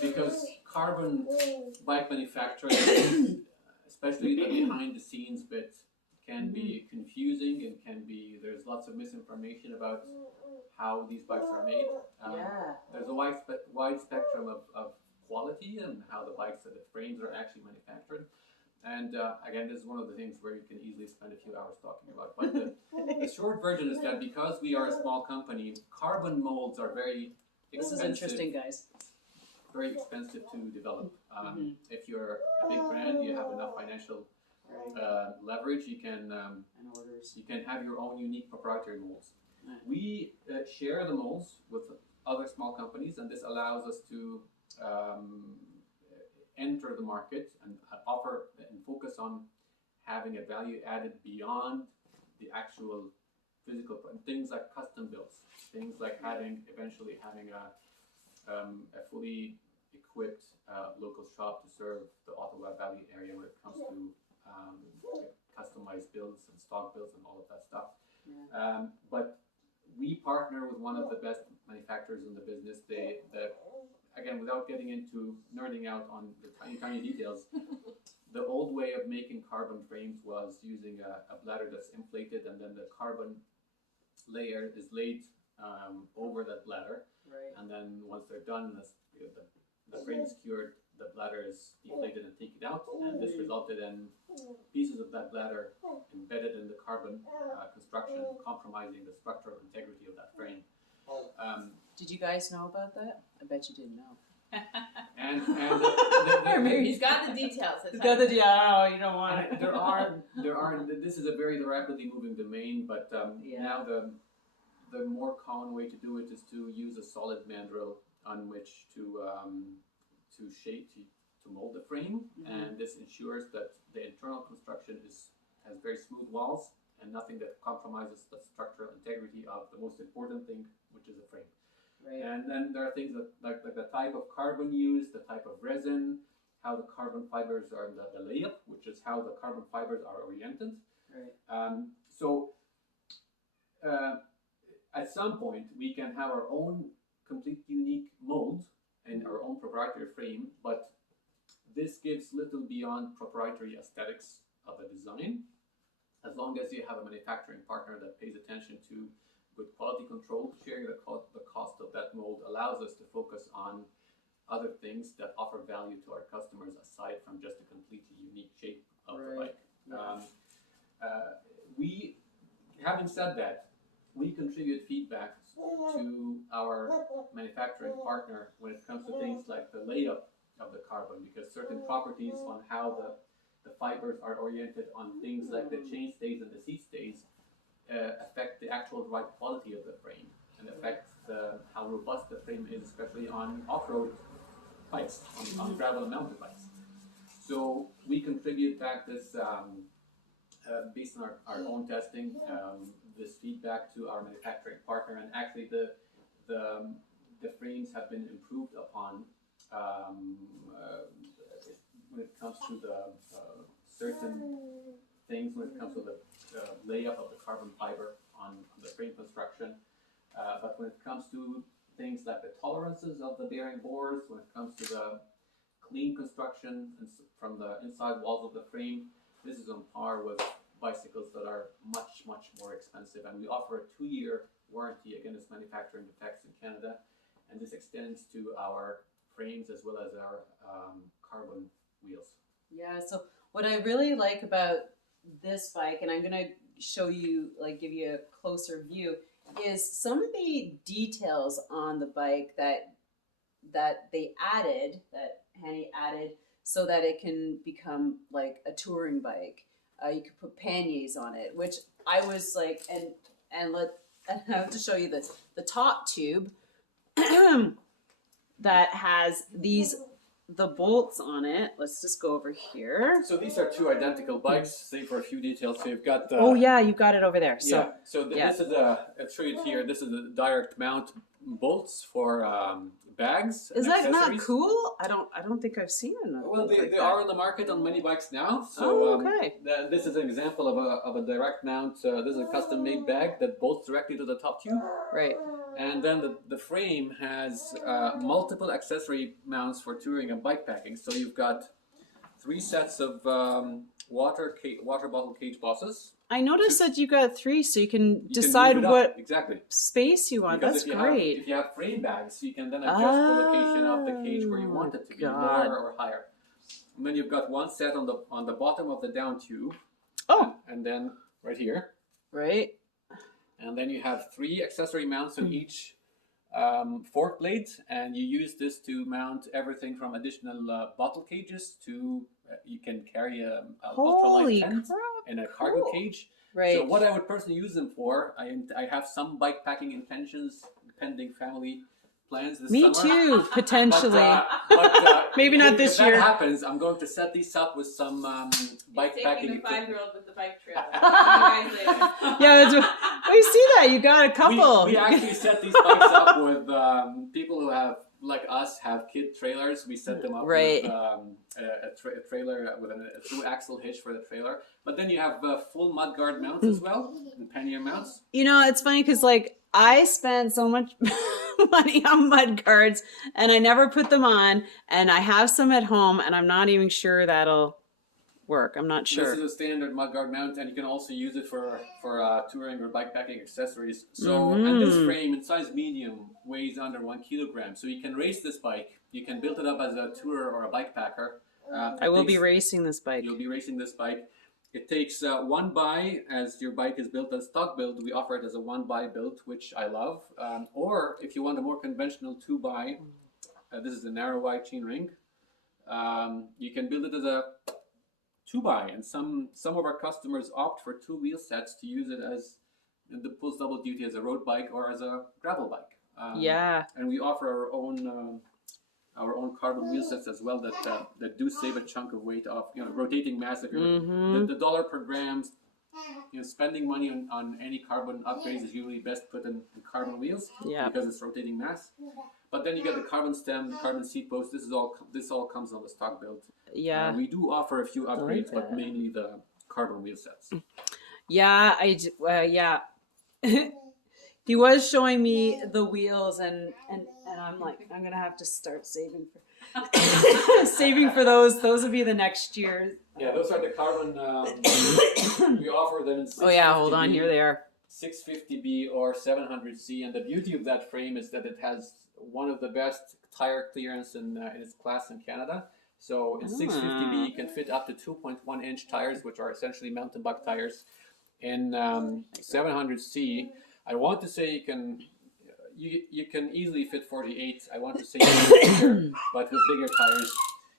because carbon bike manufacturing, especially the behind the scenes bit, can be confusing and there's lots of misinformation about how these bikes are made. There's a wide spectrum of quality and how the frames are actually manufactured. And again, this is one of the things where you can easily spend a few hours talking about. But the short version is that because we are a small company, carbon molds are very This is interesting, guys. Very expensive to develop. If you're a big brand, you have enough financial leverage. You can have your own unique proprietary molds. Right. We share the molds with other small companies, and this allows us to enter the market and offer and focus on having a value added beyond the actual physical things like custom builds, things like eventually having a fully equipped local shop to serve the Ottawa Valley area when it comes to customized builds and stock builds and all of that stuff. Yeah. But we partner with one of the best manufacturers in the business. Again, without getting into nerding out on the tiny details, the old way of making carbon frames was using a bladder that's inflated, and then the carbon layer is laid over that bladder. Right. And then once they're done, the frame is cured, the bladder is deflated and taken out, and this resulted in pieces of that bladder embedded in the carbon construction, compromising the structural integrity of that frame. Did you guys know about that? I bet you didn't know. And He's got the details. You don't want it. there are. This is a very rapidly moving domain, but now the more common way to do it is to use a solid mandrel on which to shape to mold the frame, and this ensures that the internal construction has very smooth walls and nothing that compromises the structural integrity of the most important thing, which is the frame. Right. And then there are things like the type of carbon used, the type of resin, how the carbon fibers are the layup, which is how the carbon fibers are oriented. Right. So at some point we can have our own complete unique mold and our own proprietary frame, but this gives little beyond proprietary aesthetics of a design, as long as you have a manufacturing partner that pays attention to good quality control. Sharing the cost of that mold allows us to focus on other things that offer value to our customers aside from just a completely unique shape of the bike. Having said that, we contribute feedback to our manufacturing partner when it comes to things like the layup of the carbon, because certain properties on how the fibers are oriented on things like the chain stays and the seat stays affect the actual ride quality of the frame and affect how robust the frame is, especially on off-road bikes, on gravel and mountain bikes. So we contribute back this based on our own testing, this feedback to our manufacturing partner, and actually the frames have been improved upon when it comes to the certain things, when it comes to the layup of the carbon fiber on the frame construction. But when it comes to things like the tolerances of the bearing bores, when it comes to the clean construction from the inside walls of the frame, this is on par with bicycles that are much more expensive. And we offer a 2-year warranty against manufacturing defects in Canada, and this extends to our frames as well as our carbon wheels. Yeah, so what I really like about this bike, and I'm going to show you, give you a closer view, is some of the details on the bike that they added, that Hani added, so that it can become like a touring bike. You could put panniers on it, which I was like, and I have to show you this. The top tube that has the bolts on it. Let's just go over here. So these are two identical bikes, save for a few details. So you've got the... Oh yeah, you got it over there. So, this is I'll show you it here. This is the direct mount bolts for bags. Is that accessories. not cool? I don't think I've seen another. Well, they are on the market on many bikes now. So okay. This is an example of a direct mount. This is a custom made bag that bolts directly to the top tube. Right. And then the frame has multiple accessory mounts for touring and bike packing. So you've got 3 sets of water bottle cage bosses. I noticed that you got 3, so you can decide what space you want. Because That's great. If you have frame bags, you can then adjust the location of the cage where you want it to be, lower or higher. And then you've got 1 set on the bottom of the down tube. Oh. And then right here. Right. And then you have 3 accessory mounts on each fork blade, and you use this to mount everything from additional bottle cages to you can carry a ultralight tent in a cargo cage. Right. So what I would personally use them for, I have some bike packing intentions, pending family plans this Me summer. too, potentially. Maybe not this if year. If that happens, I'm going to set these up with some bike packing Taking the equipment. 5-year-old with the bike trailer. See you guys later. Yeah, we see that. You got a couple. We actually set these bikes up with people who have, like us, have kid trailers. We set them up Right. with a trailer with a through axle hitch for the trailer. But then you have full mudguard mounts as well, and pannier mounts. You know, it's funny because like I spent so much money on mud guards and I never put them on, and I have some at home and I'm not even sure that'll work. I'm not sure. This is a standard mudguard mount, and you can also use it for touring or bikepacking accessories. So, and this frame in size medium weighs under 1 kilogram. So you can race this bike. You can build it up as a tourer or a bike packer. I will be racing this bike. You'll be racing this bike. It takes 1 buy, as your bike is built as stock build. We offer it as a 1 buy build, which I love. Or if you want a more conventional 2 buy, this is a narrow wide chain ring. You can build it as a 2 buy, and some of our customers opt for 2 wheel sets to use it as the pulls double duty as a road bike or as a gravel bike. Yeah. And we offer our own carbon wheel sets as well that do save a chunk of weight off, rotating mass. If you're the dollar per gram, spending money on any carbon upgrades is usually best put in carbon wheels because it's rotating mass. But then you get the carbon stem, the carbon seat post. This all comes on the stock build. Yeah. We do offer a few upgrades, but mainly the carbon wheel sets. Yeah, yeah. He was showing me the wheels, and I'm like, I'm gonna have to start saving for those. Those will be the next year. Yeah, those are the carbon. We offer them in 650B. Oh yeah, hold on, here they are. 650B or 700C, and the beauty of that frame is that it has one of the best tire clearance in its class in Canada. So in 650B, you can fit up to 2.1 inch tires, which are essentially mountain bike tires. In 700C, I want to say you can easily fit 48. I want to say bigger, but with bigger tires,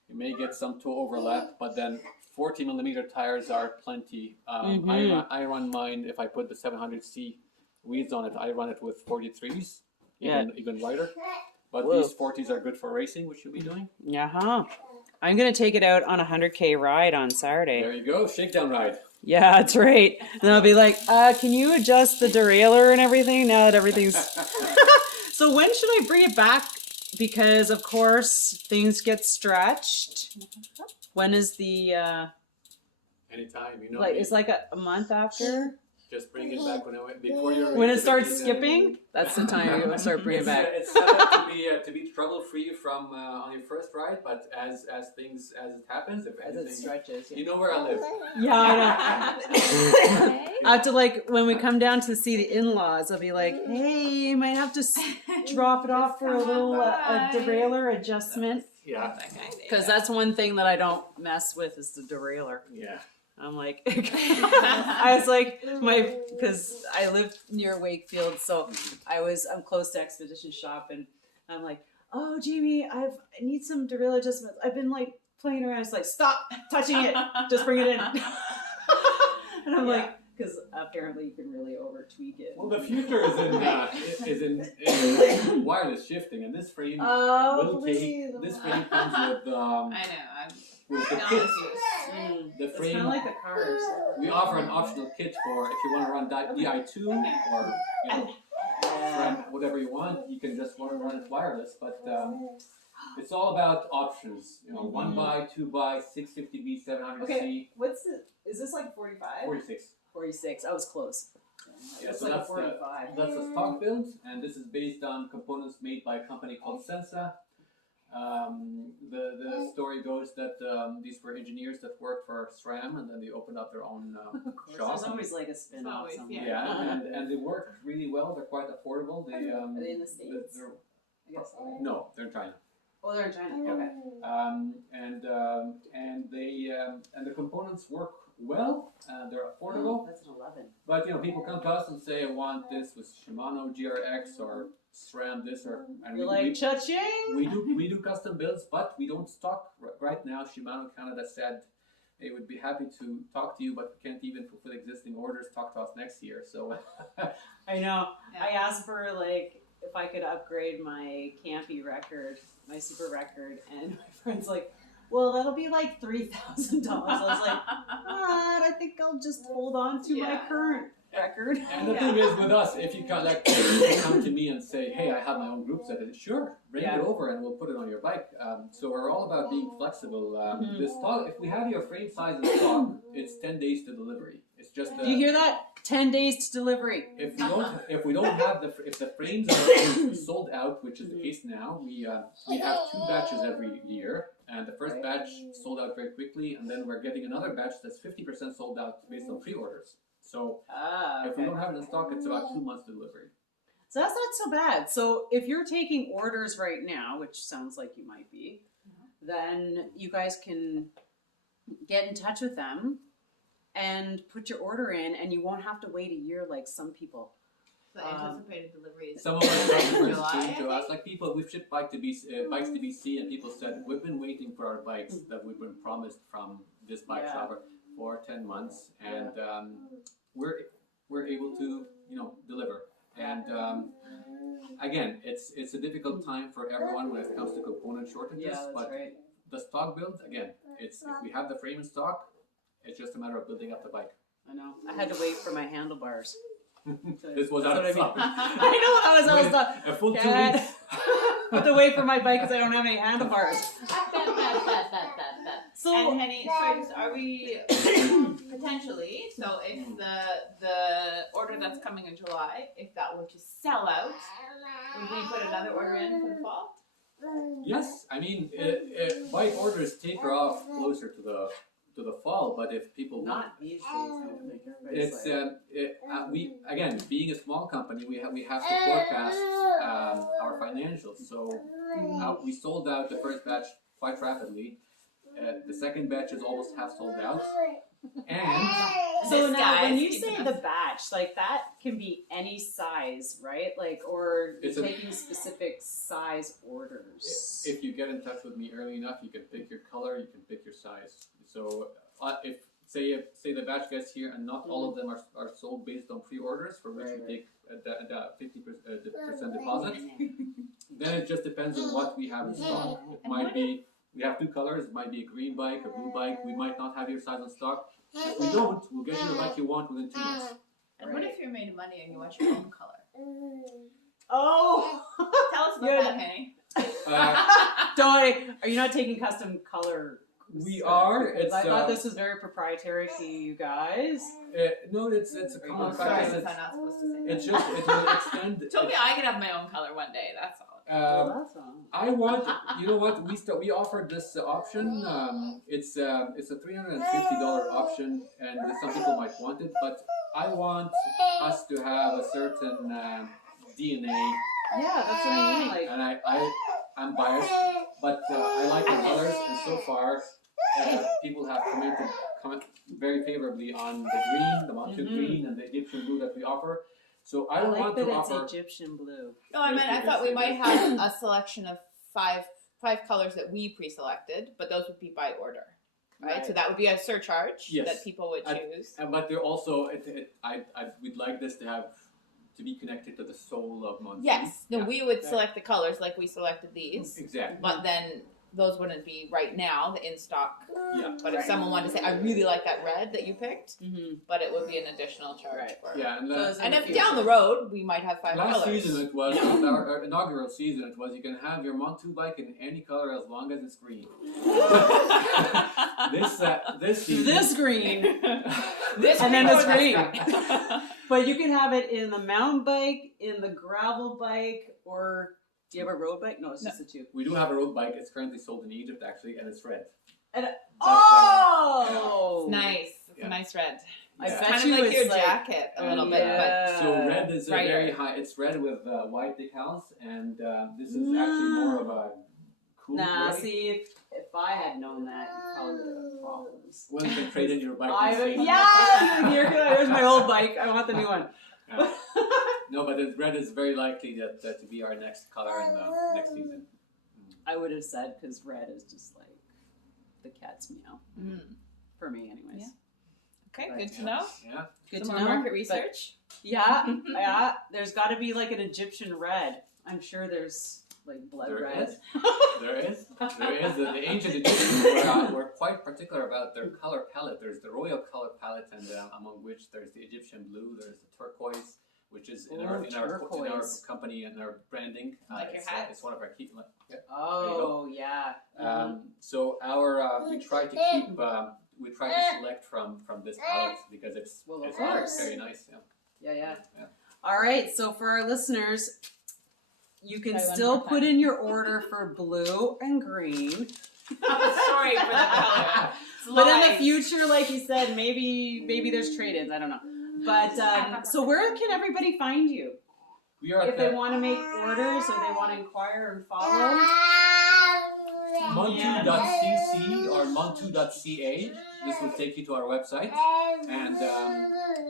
you may get some toe overlap. But then 40 millimeter tires are plenty. I run mine, if I put the 700C wheels on it, I run it with 43s, even wider. But these 40s are good for racing, which you'll be doing. Yeah. I'm going to take it out on a 100K ride on Saturday. There you go, shakedown ride. Yeah, that's right. And I'll be like, can you adjust the derailleur and everything now that everything's... So when should I bring it back? Because, of course, things get stretched. When is the... Anytime, it's like a month after? Just bring it back before you're ready. When it starts skipping, that's the time you're gonna start bringing it back. It's set up to be trouble free from on your first ride, but as it happens, As it stretches. you know where I live. Yeah, I know. I have to when we come down to see the in-laws, I'll be like, hey, you might have to drop it off for a little a derailleur adjustment. Yeah. Because that's one thing that I don't mess with is the derailleur. Yeah. I'm like, I was like, because I live near Wakefield, so I'm close to Expedition Shop, and I'm like, oh, Jamie, I need some derailleur adjustments. I've been like playing around. It's like, stop touching it, just bring it in. And I'm like, because apparently you can really over tweak it. Well, the future is in wireless shifting, and this frame will take. This frame comes with. I know. With the kit. The It's frame. kind of like a car. So. We offer an optional kit for if you want to run DI2 or whatever you want. You can just want to run it wireless, but it's all about options. 1 buy, 2 buy, 650B, 700C. Okay, is this like 45? 46. 46, I was close. Yeah, It's so like that's 45. That's a stock build, and this is based on components made by a company called Sensa. The story goes that these were engineers that worked for SRAM, and then they opened up their own shop. There's always like a spin-off somewhere. Yeah, and they work really well. They're quite affordable. Are they in the States? I guess so. No, they're in China. Oh, they're in China. Okay. And the components work well. They're affordable. That's an 11. But people come to us and say, I want this with Shimano GRX or SRAM this or and You're like, cha-ching! we do custom builds, but we don't stock right now. Shimano Canada said they would be happy to talk to you, but we can't even fulfill existing orders. Talk to us next year. So I know. Yeah. I asked for like if I could upgrade my campy record, my super record, and my friend's like, well, that'll be like $3,000. I was like, I think I'll just hold on to my current record. And the thing is with us, if you come to me and say, hey, I have my own group set, sure, bring it over and we'll put it on your bike. So we're all about being flexible. The stock, if we have your frame size in stock, it's 10 days to delivery. It's just Do you hear that? 10 days to delivery. If we don't have if the frames are sold out, which is the case now, we have 2 batches every year, and the first batch sold out very quickly, and then we're getting another batch that's 50% sold out based on pre-orders. So if we don't have it in stock, it's about 2 months delivery. So that's not so bad. So if you're taking orders right now, which sounds like you might be, then you guys can get in touch with them and put your order in, and you won't have to wait a year like some people. The anticipated deliveries. Some of our customers July, came to us, like people, we've shipped bikes to BC, and people said, we've been waiting for our bikes that we've been promised from this bike shop for 10 months, and we're able to, deliver. And again, it's a difficult time for everyone when it comes to component shortages, but the stock build, again, if we have the frame in stock, it's just a matter of building up the bike. I know. I had to wait for my handlebars. This was out of stock. I know that was out of stock. A full 2 weeks. I have to wait for my bike because I don't have any handlebars. So, and Hani, are we potentially, so if the order that's coming in July, if that were to sell out, would we put another order in for the fall? Yes, I mean, bike orders taper off closer to the fall, but if people want, Not these days. we again, being a small company, we have to forecast our financials. So we sold out the first batch quite rapidly. The second batch is almost half sold out. And so now, when you say the batch, like that can be any size, right? Like, or taking specific size orders. If you get in touch with me early enough, you can pick your color, you can pick your size. So if say the batch gets here and not all of them are sold based on pre-orders, for which we take the 50% deposit, then it just depends on what we have in stock. It might be. We have 2 colors. It might be a green bike, a blue bike. We might not have your size on stock. If we don't, we'll get you the bike you want within 2 months. And what if you're made of money and you want your own color? Oh! Tell us about that, Hani. Don't worry. Are you not taking custom color? We are. I thought this was very proprietary to you guys. No, it's a common practice. I'm not supposed to say that. It's just it will extend. Told me I could have my own color one day. That's all. I want. You know what? We offered this option. It's a $350 option, and some people might want it, but I want us to have a certain DNA. Yeah, that's what I mean. Like, and I'm biased, but I like the colors, and so far people have commented very favorably on the green, the MONTU green, and the Egyptian blue that we offer. So I don't want to offer. It's Egyptian blue. No, I thought we might have a selection of five colors that we pre-selected, but those would be by order, right? So that would be a surcharge that people would choose. But they're also, we'd like this to be connected to the soul of MONTU. Yes. No, we would select the colors like we selected these. Exactly. But then those wouldn't be right now the in stock. Yeah. But if someone wanted to say, I really like that red that you picked, but it would be an additional charge for it. Yeah, and if down the road we might have 5 colors. Last season it was our inaugural season. It was you can have your MONTU bike in any color as long as it's green. This season, this green, and then this green. But you can have it in the mountain bike, in the gravel bike, or do you have a road bike? No, it's just the 2. We do have a road bike. It's currently sold in Egypt actually, and it's red. It's nice. It's a nice red. I bet kind you of like your like, jacket a little bit, but so red is a very high. It's red with white decals, and this is actually more of a cool. Nah, see, if I had known that, you probably would have problems. Well, you can trade in your bike. Here's my old bike. I want the new one. No, but red is very likely that to be our next color in the next season. I would have said because red is just like the cat's meow. For me, anyways. Yeah. Okay, good to know. Yeah. Good Some to more know. market research. Yeah. There's got to be like an Egyptian red. I'm sure there's like blood There red. is. There is. The ancient Egyptians were quite particular about their color palette. There's the royal color palette, and among which there's the Egyptian blue, there's the turquoise, which is in our company and our branding. Like your hat. It's one of our key. Yeah. Oh, yeah. So we try to keep. We try to select from this palette because it's very nice. Yeah. All right. So for our listeners, you can still put in your order for blue and green. Sorry for the color. But in the future, like you said, maybe there's trade-ins. I don't know. But so where can everybody find you? We are if they want to make orders or they want to inquire and follow. MONTU.cc or MONTU.ca. This will take you to our website, and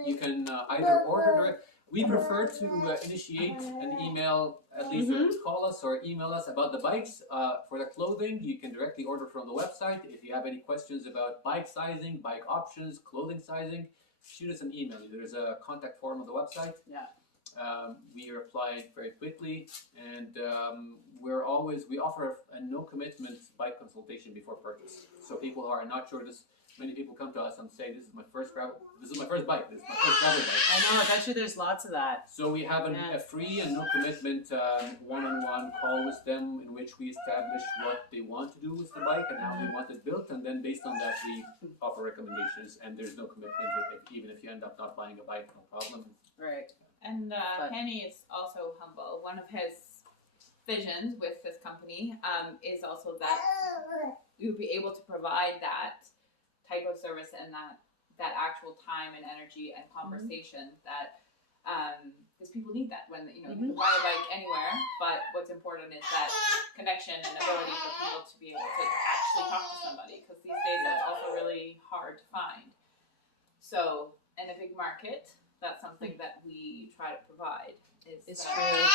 you can either order direct. We prefer to initiate an email, at least call us or email us about the bikes. For the clothing, you can directly order from the website. If you have any questions about bike sizing, bike options, clothing sizing, shoot us an email. There's a contact form on the website. Yeah. We reply very quickly, and we offer a no commitment bike consultation before purchase. So people who are not sure many people come to us and say, this is my first bike, this is my first gravel bike. I know, I bet you there's lots of that. So we have a free and no commitment one-on-one call with them in which we establish what they want to do with the bike and how they want it built, and then based on that we offer recommendations, and there's no commitment even if you end up not buying a bike, no problem. Right. And Hani is also humble. One of his visions with this company is also that we would be able to provide that type of service and that actual time and energy and conversation that because people need that when you can buy a bike anywhere, but what's important is that connection and ability for people to be able to actually talk to somebody, because these days that's also really hard to find. So in a big market, that's something that we try to provide. It's true.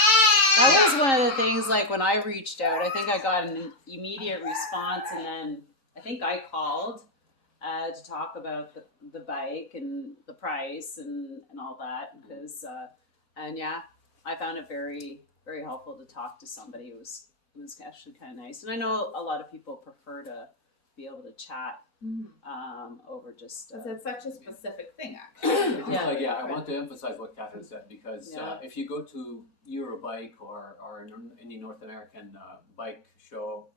That was one of the things, like when I reached out, I think I got an immediate response, and then I think I called to talk about the bike and the price and all that, because I found it very, very helpful to talk to somebody. It was actually kind of nice, and I know a lot of people prefer to be able to chat over just. It's such a specific thing, actually. I want to emphasize what Catherine said, because if you go to Eurobike or any North American bike show,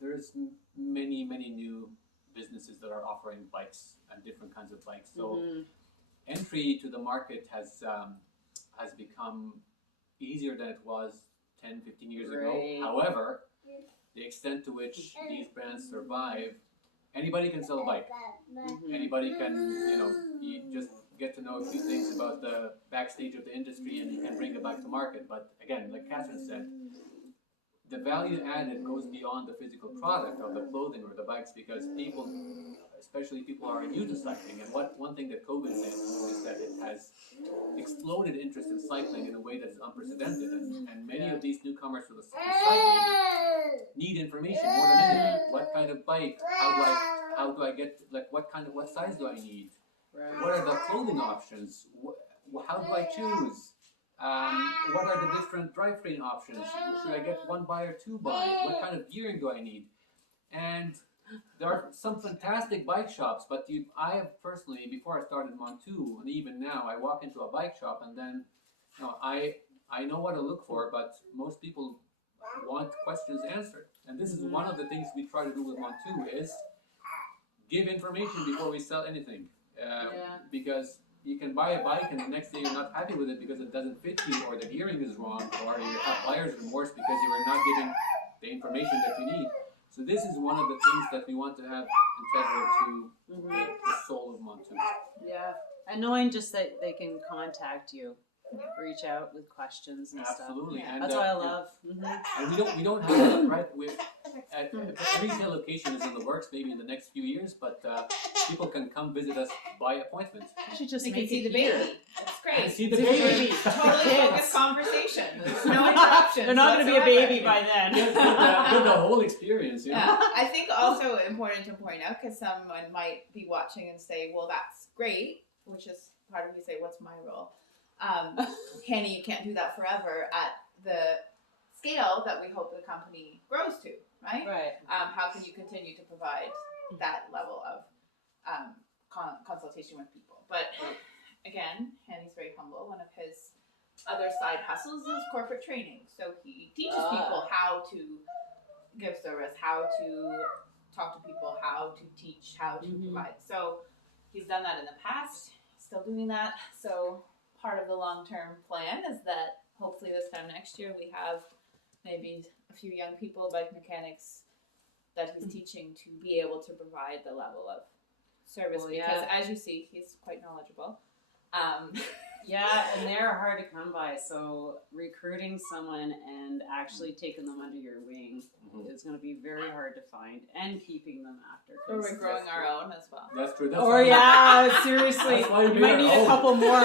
there's many new businesses that are offering bikes and different kinds of bikes. So entry to the market has become easier than it was 10, 15 years ago. However, the extent to which these brands survive, anybody can sell a bike. Anybody can, you just get to know a few things about the backstage of the industry and you can bring a bike to market. But again, like Catherine said, the value added goes beyond the physical product of the clothing or the bikes, because people, especially people who are new to cycling, and one thing that COVID did is that it has exploded interest in cycling in a way that is unprecedented, and many of these newcomers to cycling need information more than anything. What kind of bike? How do I get, what size do I need? Right. What are the clothing options? How do I choose? What are the different drivetrain options? Should I get one by or two by? What kind of gearing do I need? And there are some fantastic bike shops, but I have personally, before I started MONTU, and even now, I walk into a bike shop and then I know what to look for, but most people want questions answered. And this is one of the things we try to do with MONTU is give information before we sell anything. Because you can buy a bike and the next day you're not happy with it because it doesn't fit you, or the gearing is wrong, or you have buyer's remorse because you are not getting the information that you need. So this is one of the things that we want to have integral to the soul of MONTU. Yeah, and knowing just that they can contact you reach out with questions and Absolutely. stuff. And, That's what I love. And we don't have right. At retail location is in the works, maybe in the next few years, but people can come visit us by appointment. You should just They can make see it the here. baby. That's great. And see the baby. Totally focused conversation. There's no interruptions. They're not going to be a whatsoever. baby by then. Get the whole experience, you know. Yeah, I think also important to point out, because someone might be watching and say, well, that's great, which is part of you say, what's my role? Hani, you can't do that forever at the scale that we hope the company grows to, right? Right. How can you continue to provide that level of consultation with people? But again, Hani's very humble. One of his other side hustles is corporate training. So he teaches people how to give service, how to talk to people, how to teach, how to provide. So he's done that in the past, still doing that. So part of the long-term plan is that hopefully this time next year we have maybe a few young people, bike mechanics, that he's teaching to be able to provide the level of service. Because as you see, he's quite knowledgeable. Yeah, and they're hard to come by. So recruiting someone and actually taking them under your wing is going to be very hard to find, and keeping them after. Or we're growing our own as well. That's true. Seriously, that's why you might need a couple more.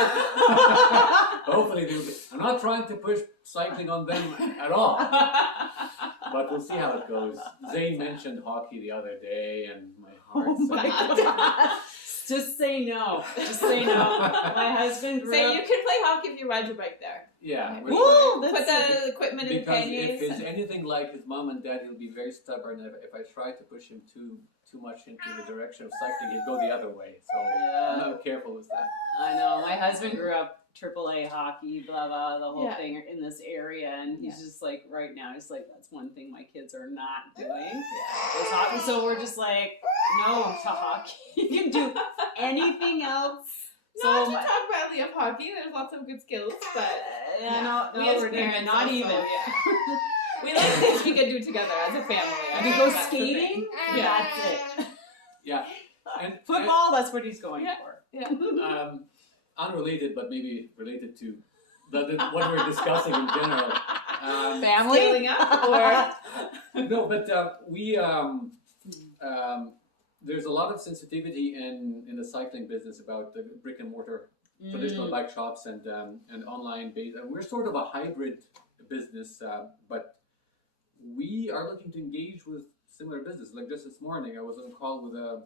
Hopefully, I'm not trying to push cycling on them at all, but we'll see how it goes. Zane mentioned hockey the other day, and my heart. Oh my God. Just say no. Just say no. My husband grew So up. you can play hockey if you ride your bike there. Yeah. Woo! Put the equipment in the Because panniers. if it's anything like his mom and dad, he'll be very stubborn. If I try to push him too much into the direction of cycling, he'd go the other way. So I'm not careful with that. I know. My husband grew up AAA hockey, blah, blah, the whole thing in this area. And he's just like, right now, he's like, that's one thing my kids are not doing. Is hockey. So we're just like, no to hockey. You can do anything else. Not to talk badly of hockey. There's lots of good skills, but no, we as we're parents not also, even. We like things we can do together as a family. We go skating. Yeah. That's it. Yeah. And Football. That's what he's going for. Yeah. Unrelated, but maybe related to what we're discussing in general. Family? Scaling up, or No, but there's a lot of sensitivity in the cycling business about the brick and mortar traditional bike shops and online based. And we're sort of a hybrid business, but we are looking to engage with similar business. Like just this morning, I was on a call with a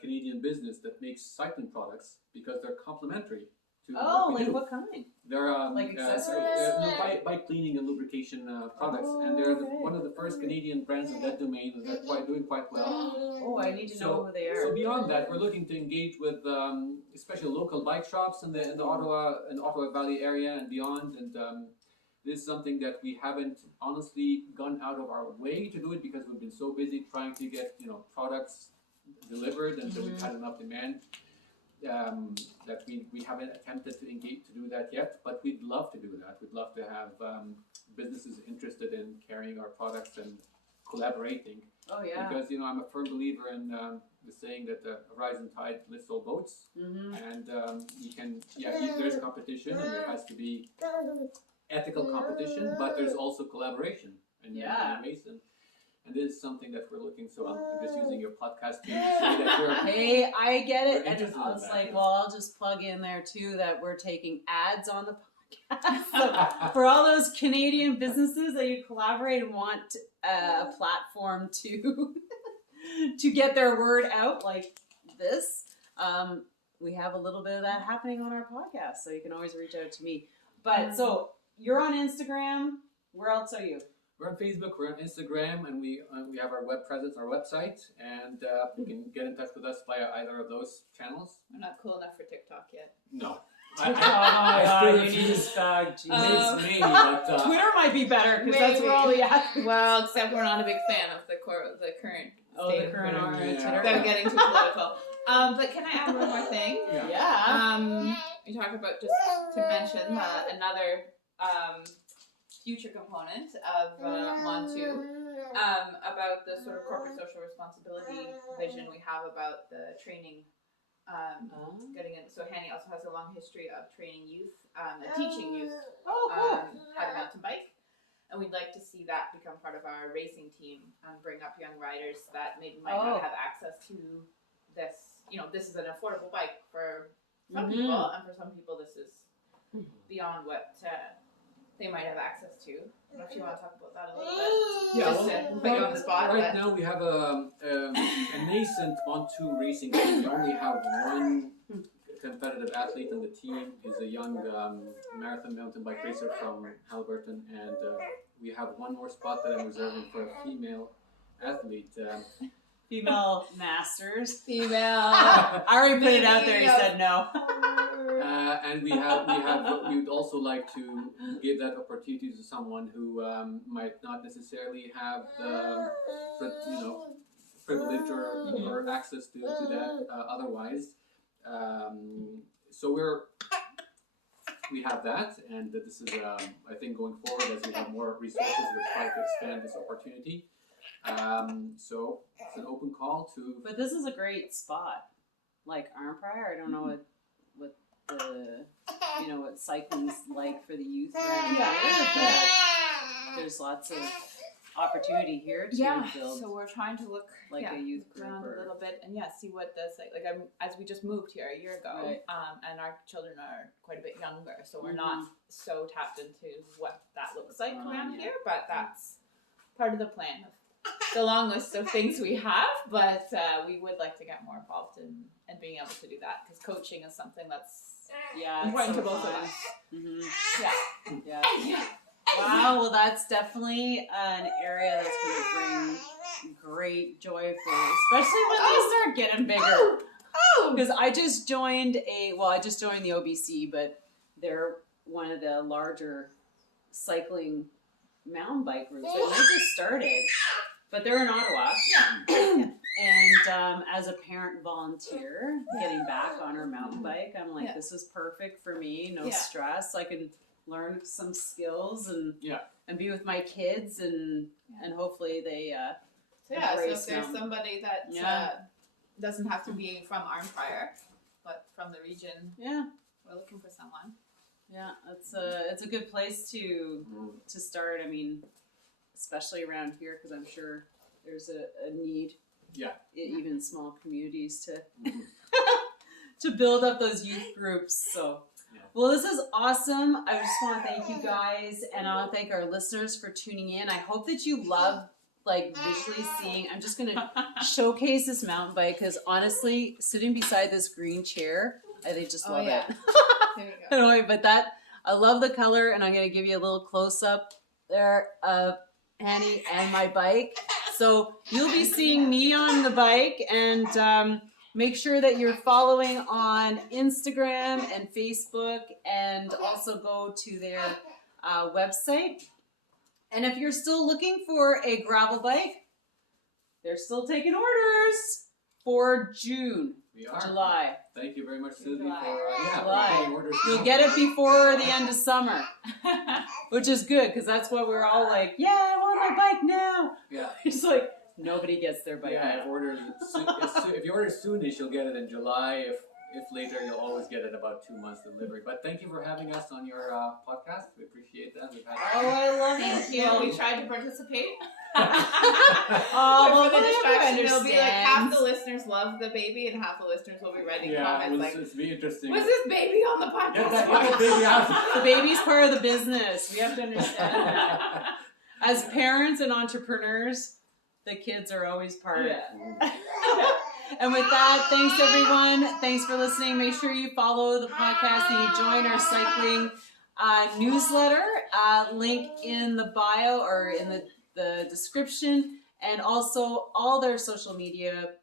Canadian business that makes cycling products because they're complementary to what we do. What kind? They're Like accessories? bike cleaning and lubrication products, and they're one of the first Canadian brands in that domain, and they're doing quite well. Oh, I need to know who they are. So beyond that, we're looking to engage with especially local bike shops in the Ottawa Valley area and beyond, and this is something that we haven't honestly gone out of our way to do it because we've been so busy trying to get products delivered, and so we've had enough demand. That we haven't attempted to engage to do that yet, but we'd love to do that. We'd love to have businesses interested in carrying our products and collaborating. Oh yeah. Because I'm a firm believer in the saying that the rising tide lifts all boats, and there's competition, and there has to be ethical competition, but there's also collaboration in Mason. And this is something that we're looking. So I'm just using your podcast to say that you're. Hey, I get it. And interested I in was that, like, yeah. well, I'll just plug in there too that we're taking ads on the podcast. So for all those Canadian businesses that you collaborate and want a platform to get their word out like this, we have a little bit of that happening on our podcast. So you can always reach out to me. But so you're on Instagram. Where else are you? We're on Facebook, we're on Instagram, and we have our web presence, our website, and you can get in touch with us via either of those channels. I'm not cool enough for TikTok yet. No. You need to start. Maybe, but Twitter might be better because that's where all the ads. Well, except we're not a big fan of the current state of current Twitter. Twitter. Without getting too political. But can I add one more thing? Yeah. We talk about just to mention another future component of MONTU about the sort of corporate social responsibility vision we have about the training getting in. So Hani also has a long history of training youth and teaching youth cool. how to mountain bike. And we'd like to see that become part of our racing team and bring up young riders that maybe might not have access to this. You know, this is an affordable bike for some people, and for some people this is beyond what they might have access to. I don't know if you want to talk about that a little bit. Yeah, Just to put you on the spot. Right now we have a nascent MONTU racing team. We only have one competitive athlete on the team. He's a young marathon mountain bike racer from Haliburton, and we have one more spot that I'm reserving for a female athlete. Female masters. Female. I already put it out there. He said no. And we would also like to give that opportunity to someone who might not necessarily have the privilege or access to that otherwise. So we have that, and this is I think going forward as we have more resources, we're trying to expand this opportunity. So it's an open call to. But this is a great spot, like Arnprior. I don't know what the what cycling's like for the youth around here, but there's lots of opportunity here to build. So we're trying to look like a youth group around a little bit and see what the as we just moved here a year ago, right. And our children are quite a bit younger, so we're not so tapped into what that looks like around here. But that's part of the plan. It's a long list of things we have, but we would like to get more involved in being able to do that, because coaching is something that's important to both of us. Mm-hmm. Yeah. Wow, well that's definitely an area that's going to bring great joy for you, especially when they start getting bigger. Because I just joined the OBC, but they're one of the larger cycling mountain bike groups, and they just started. But they're in Ottawa. And as a parent volunteer, getting back on her mountain bike, I'm like, this is perfect for me. No stress. I can learn some skills and be with my kids, and hopefully they so if there's somebody that doesn't have to be from Arnprior, but from the region, we're looking for someone. Yeah, it's a good place to start. I mean, especially around here, because I'm sure there's a need. Even small communities to build up those youth groups. So, well, this is awesome. I just want to thank you guys, and I want to thank our listeners for tuning in. I hope that you love visually seeing. I'm just going to showcase this mountain bike, because honestly, sitting beside this green chair, I just love it. There you go. Anyway, but I love the color, and I'm going to give you a little close up there of Hani and my bike. So you'll be seeing me on the bike, and make sure that you're following on Instagram and Facebook, and also go to their website. And if you're still looking for a gravel bike, they're still taking orders for June. We are. July. Thank you very much, Sylvie, July. for orders. You'll get it before the end of summer, which is good, because that's what we're all like, I want my bike now. Yeah. It's like, nobody gets their bike now. If you order soonish, you'll get it in July. If later, you'll always get it in about 2 months delivery. But thank you for having us on your podcast. We appreciate that. I love it. Well, we tried to participate. Well, for the distraction, it'll be like half the listeners love the baby, and half the listeners will be writing comments it's be interesting. was this baby on the podcast? Get that baby out. The baby's part of the business. We have to understand that. As parents and entrepreneurs, the kids are always part of it. And with that, thanks everyone. Thanks for listening. Make sure you follow the podcast and you join our cycling newsletter. Link in the bio or in the description. And also all their social media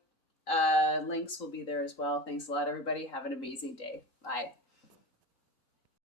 links will be there as well. Thanks a lot, everybody. Have an amazing day. Bye.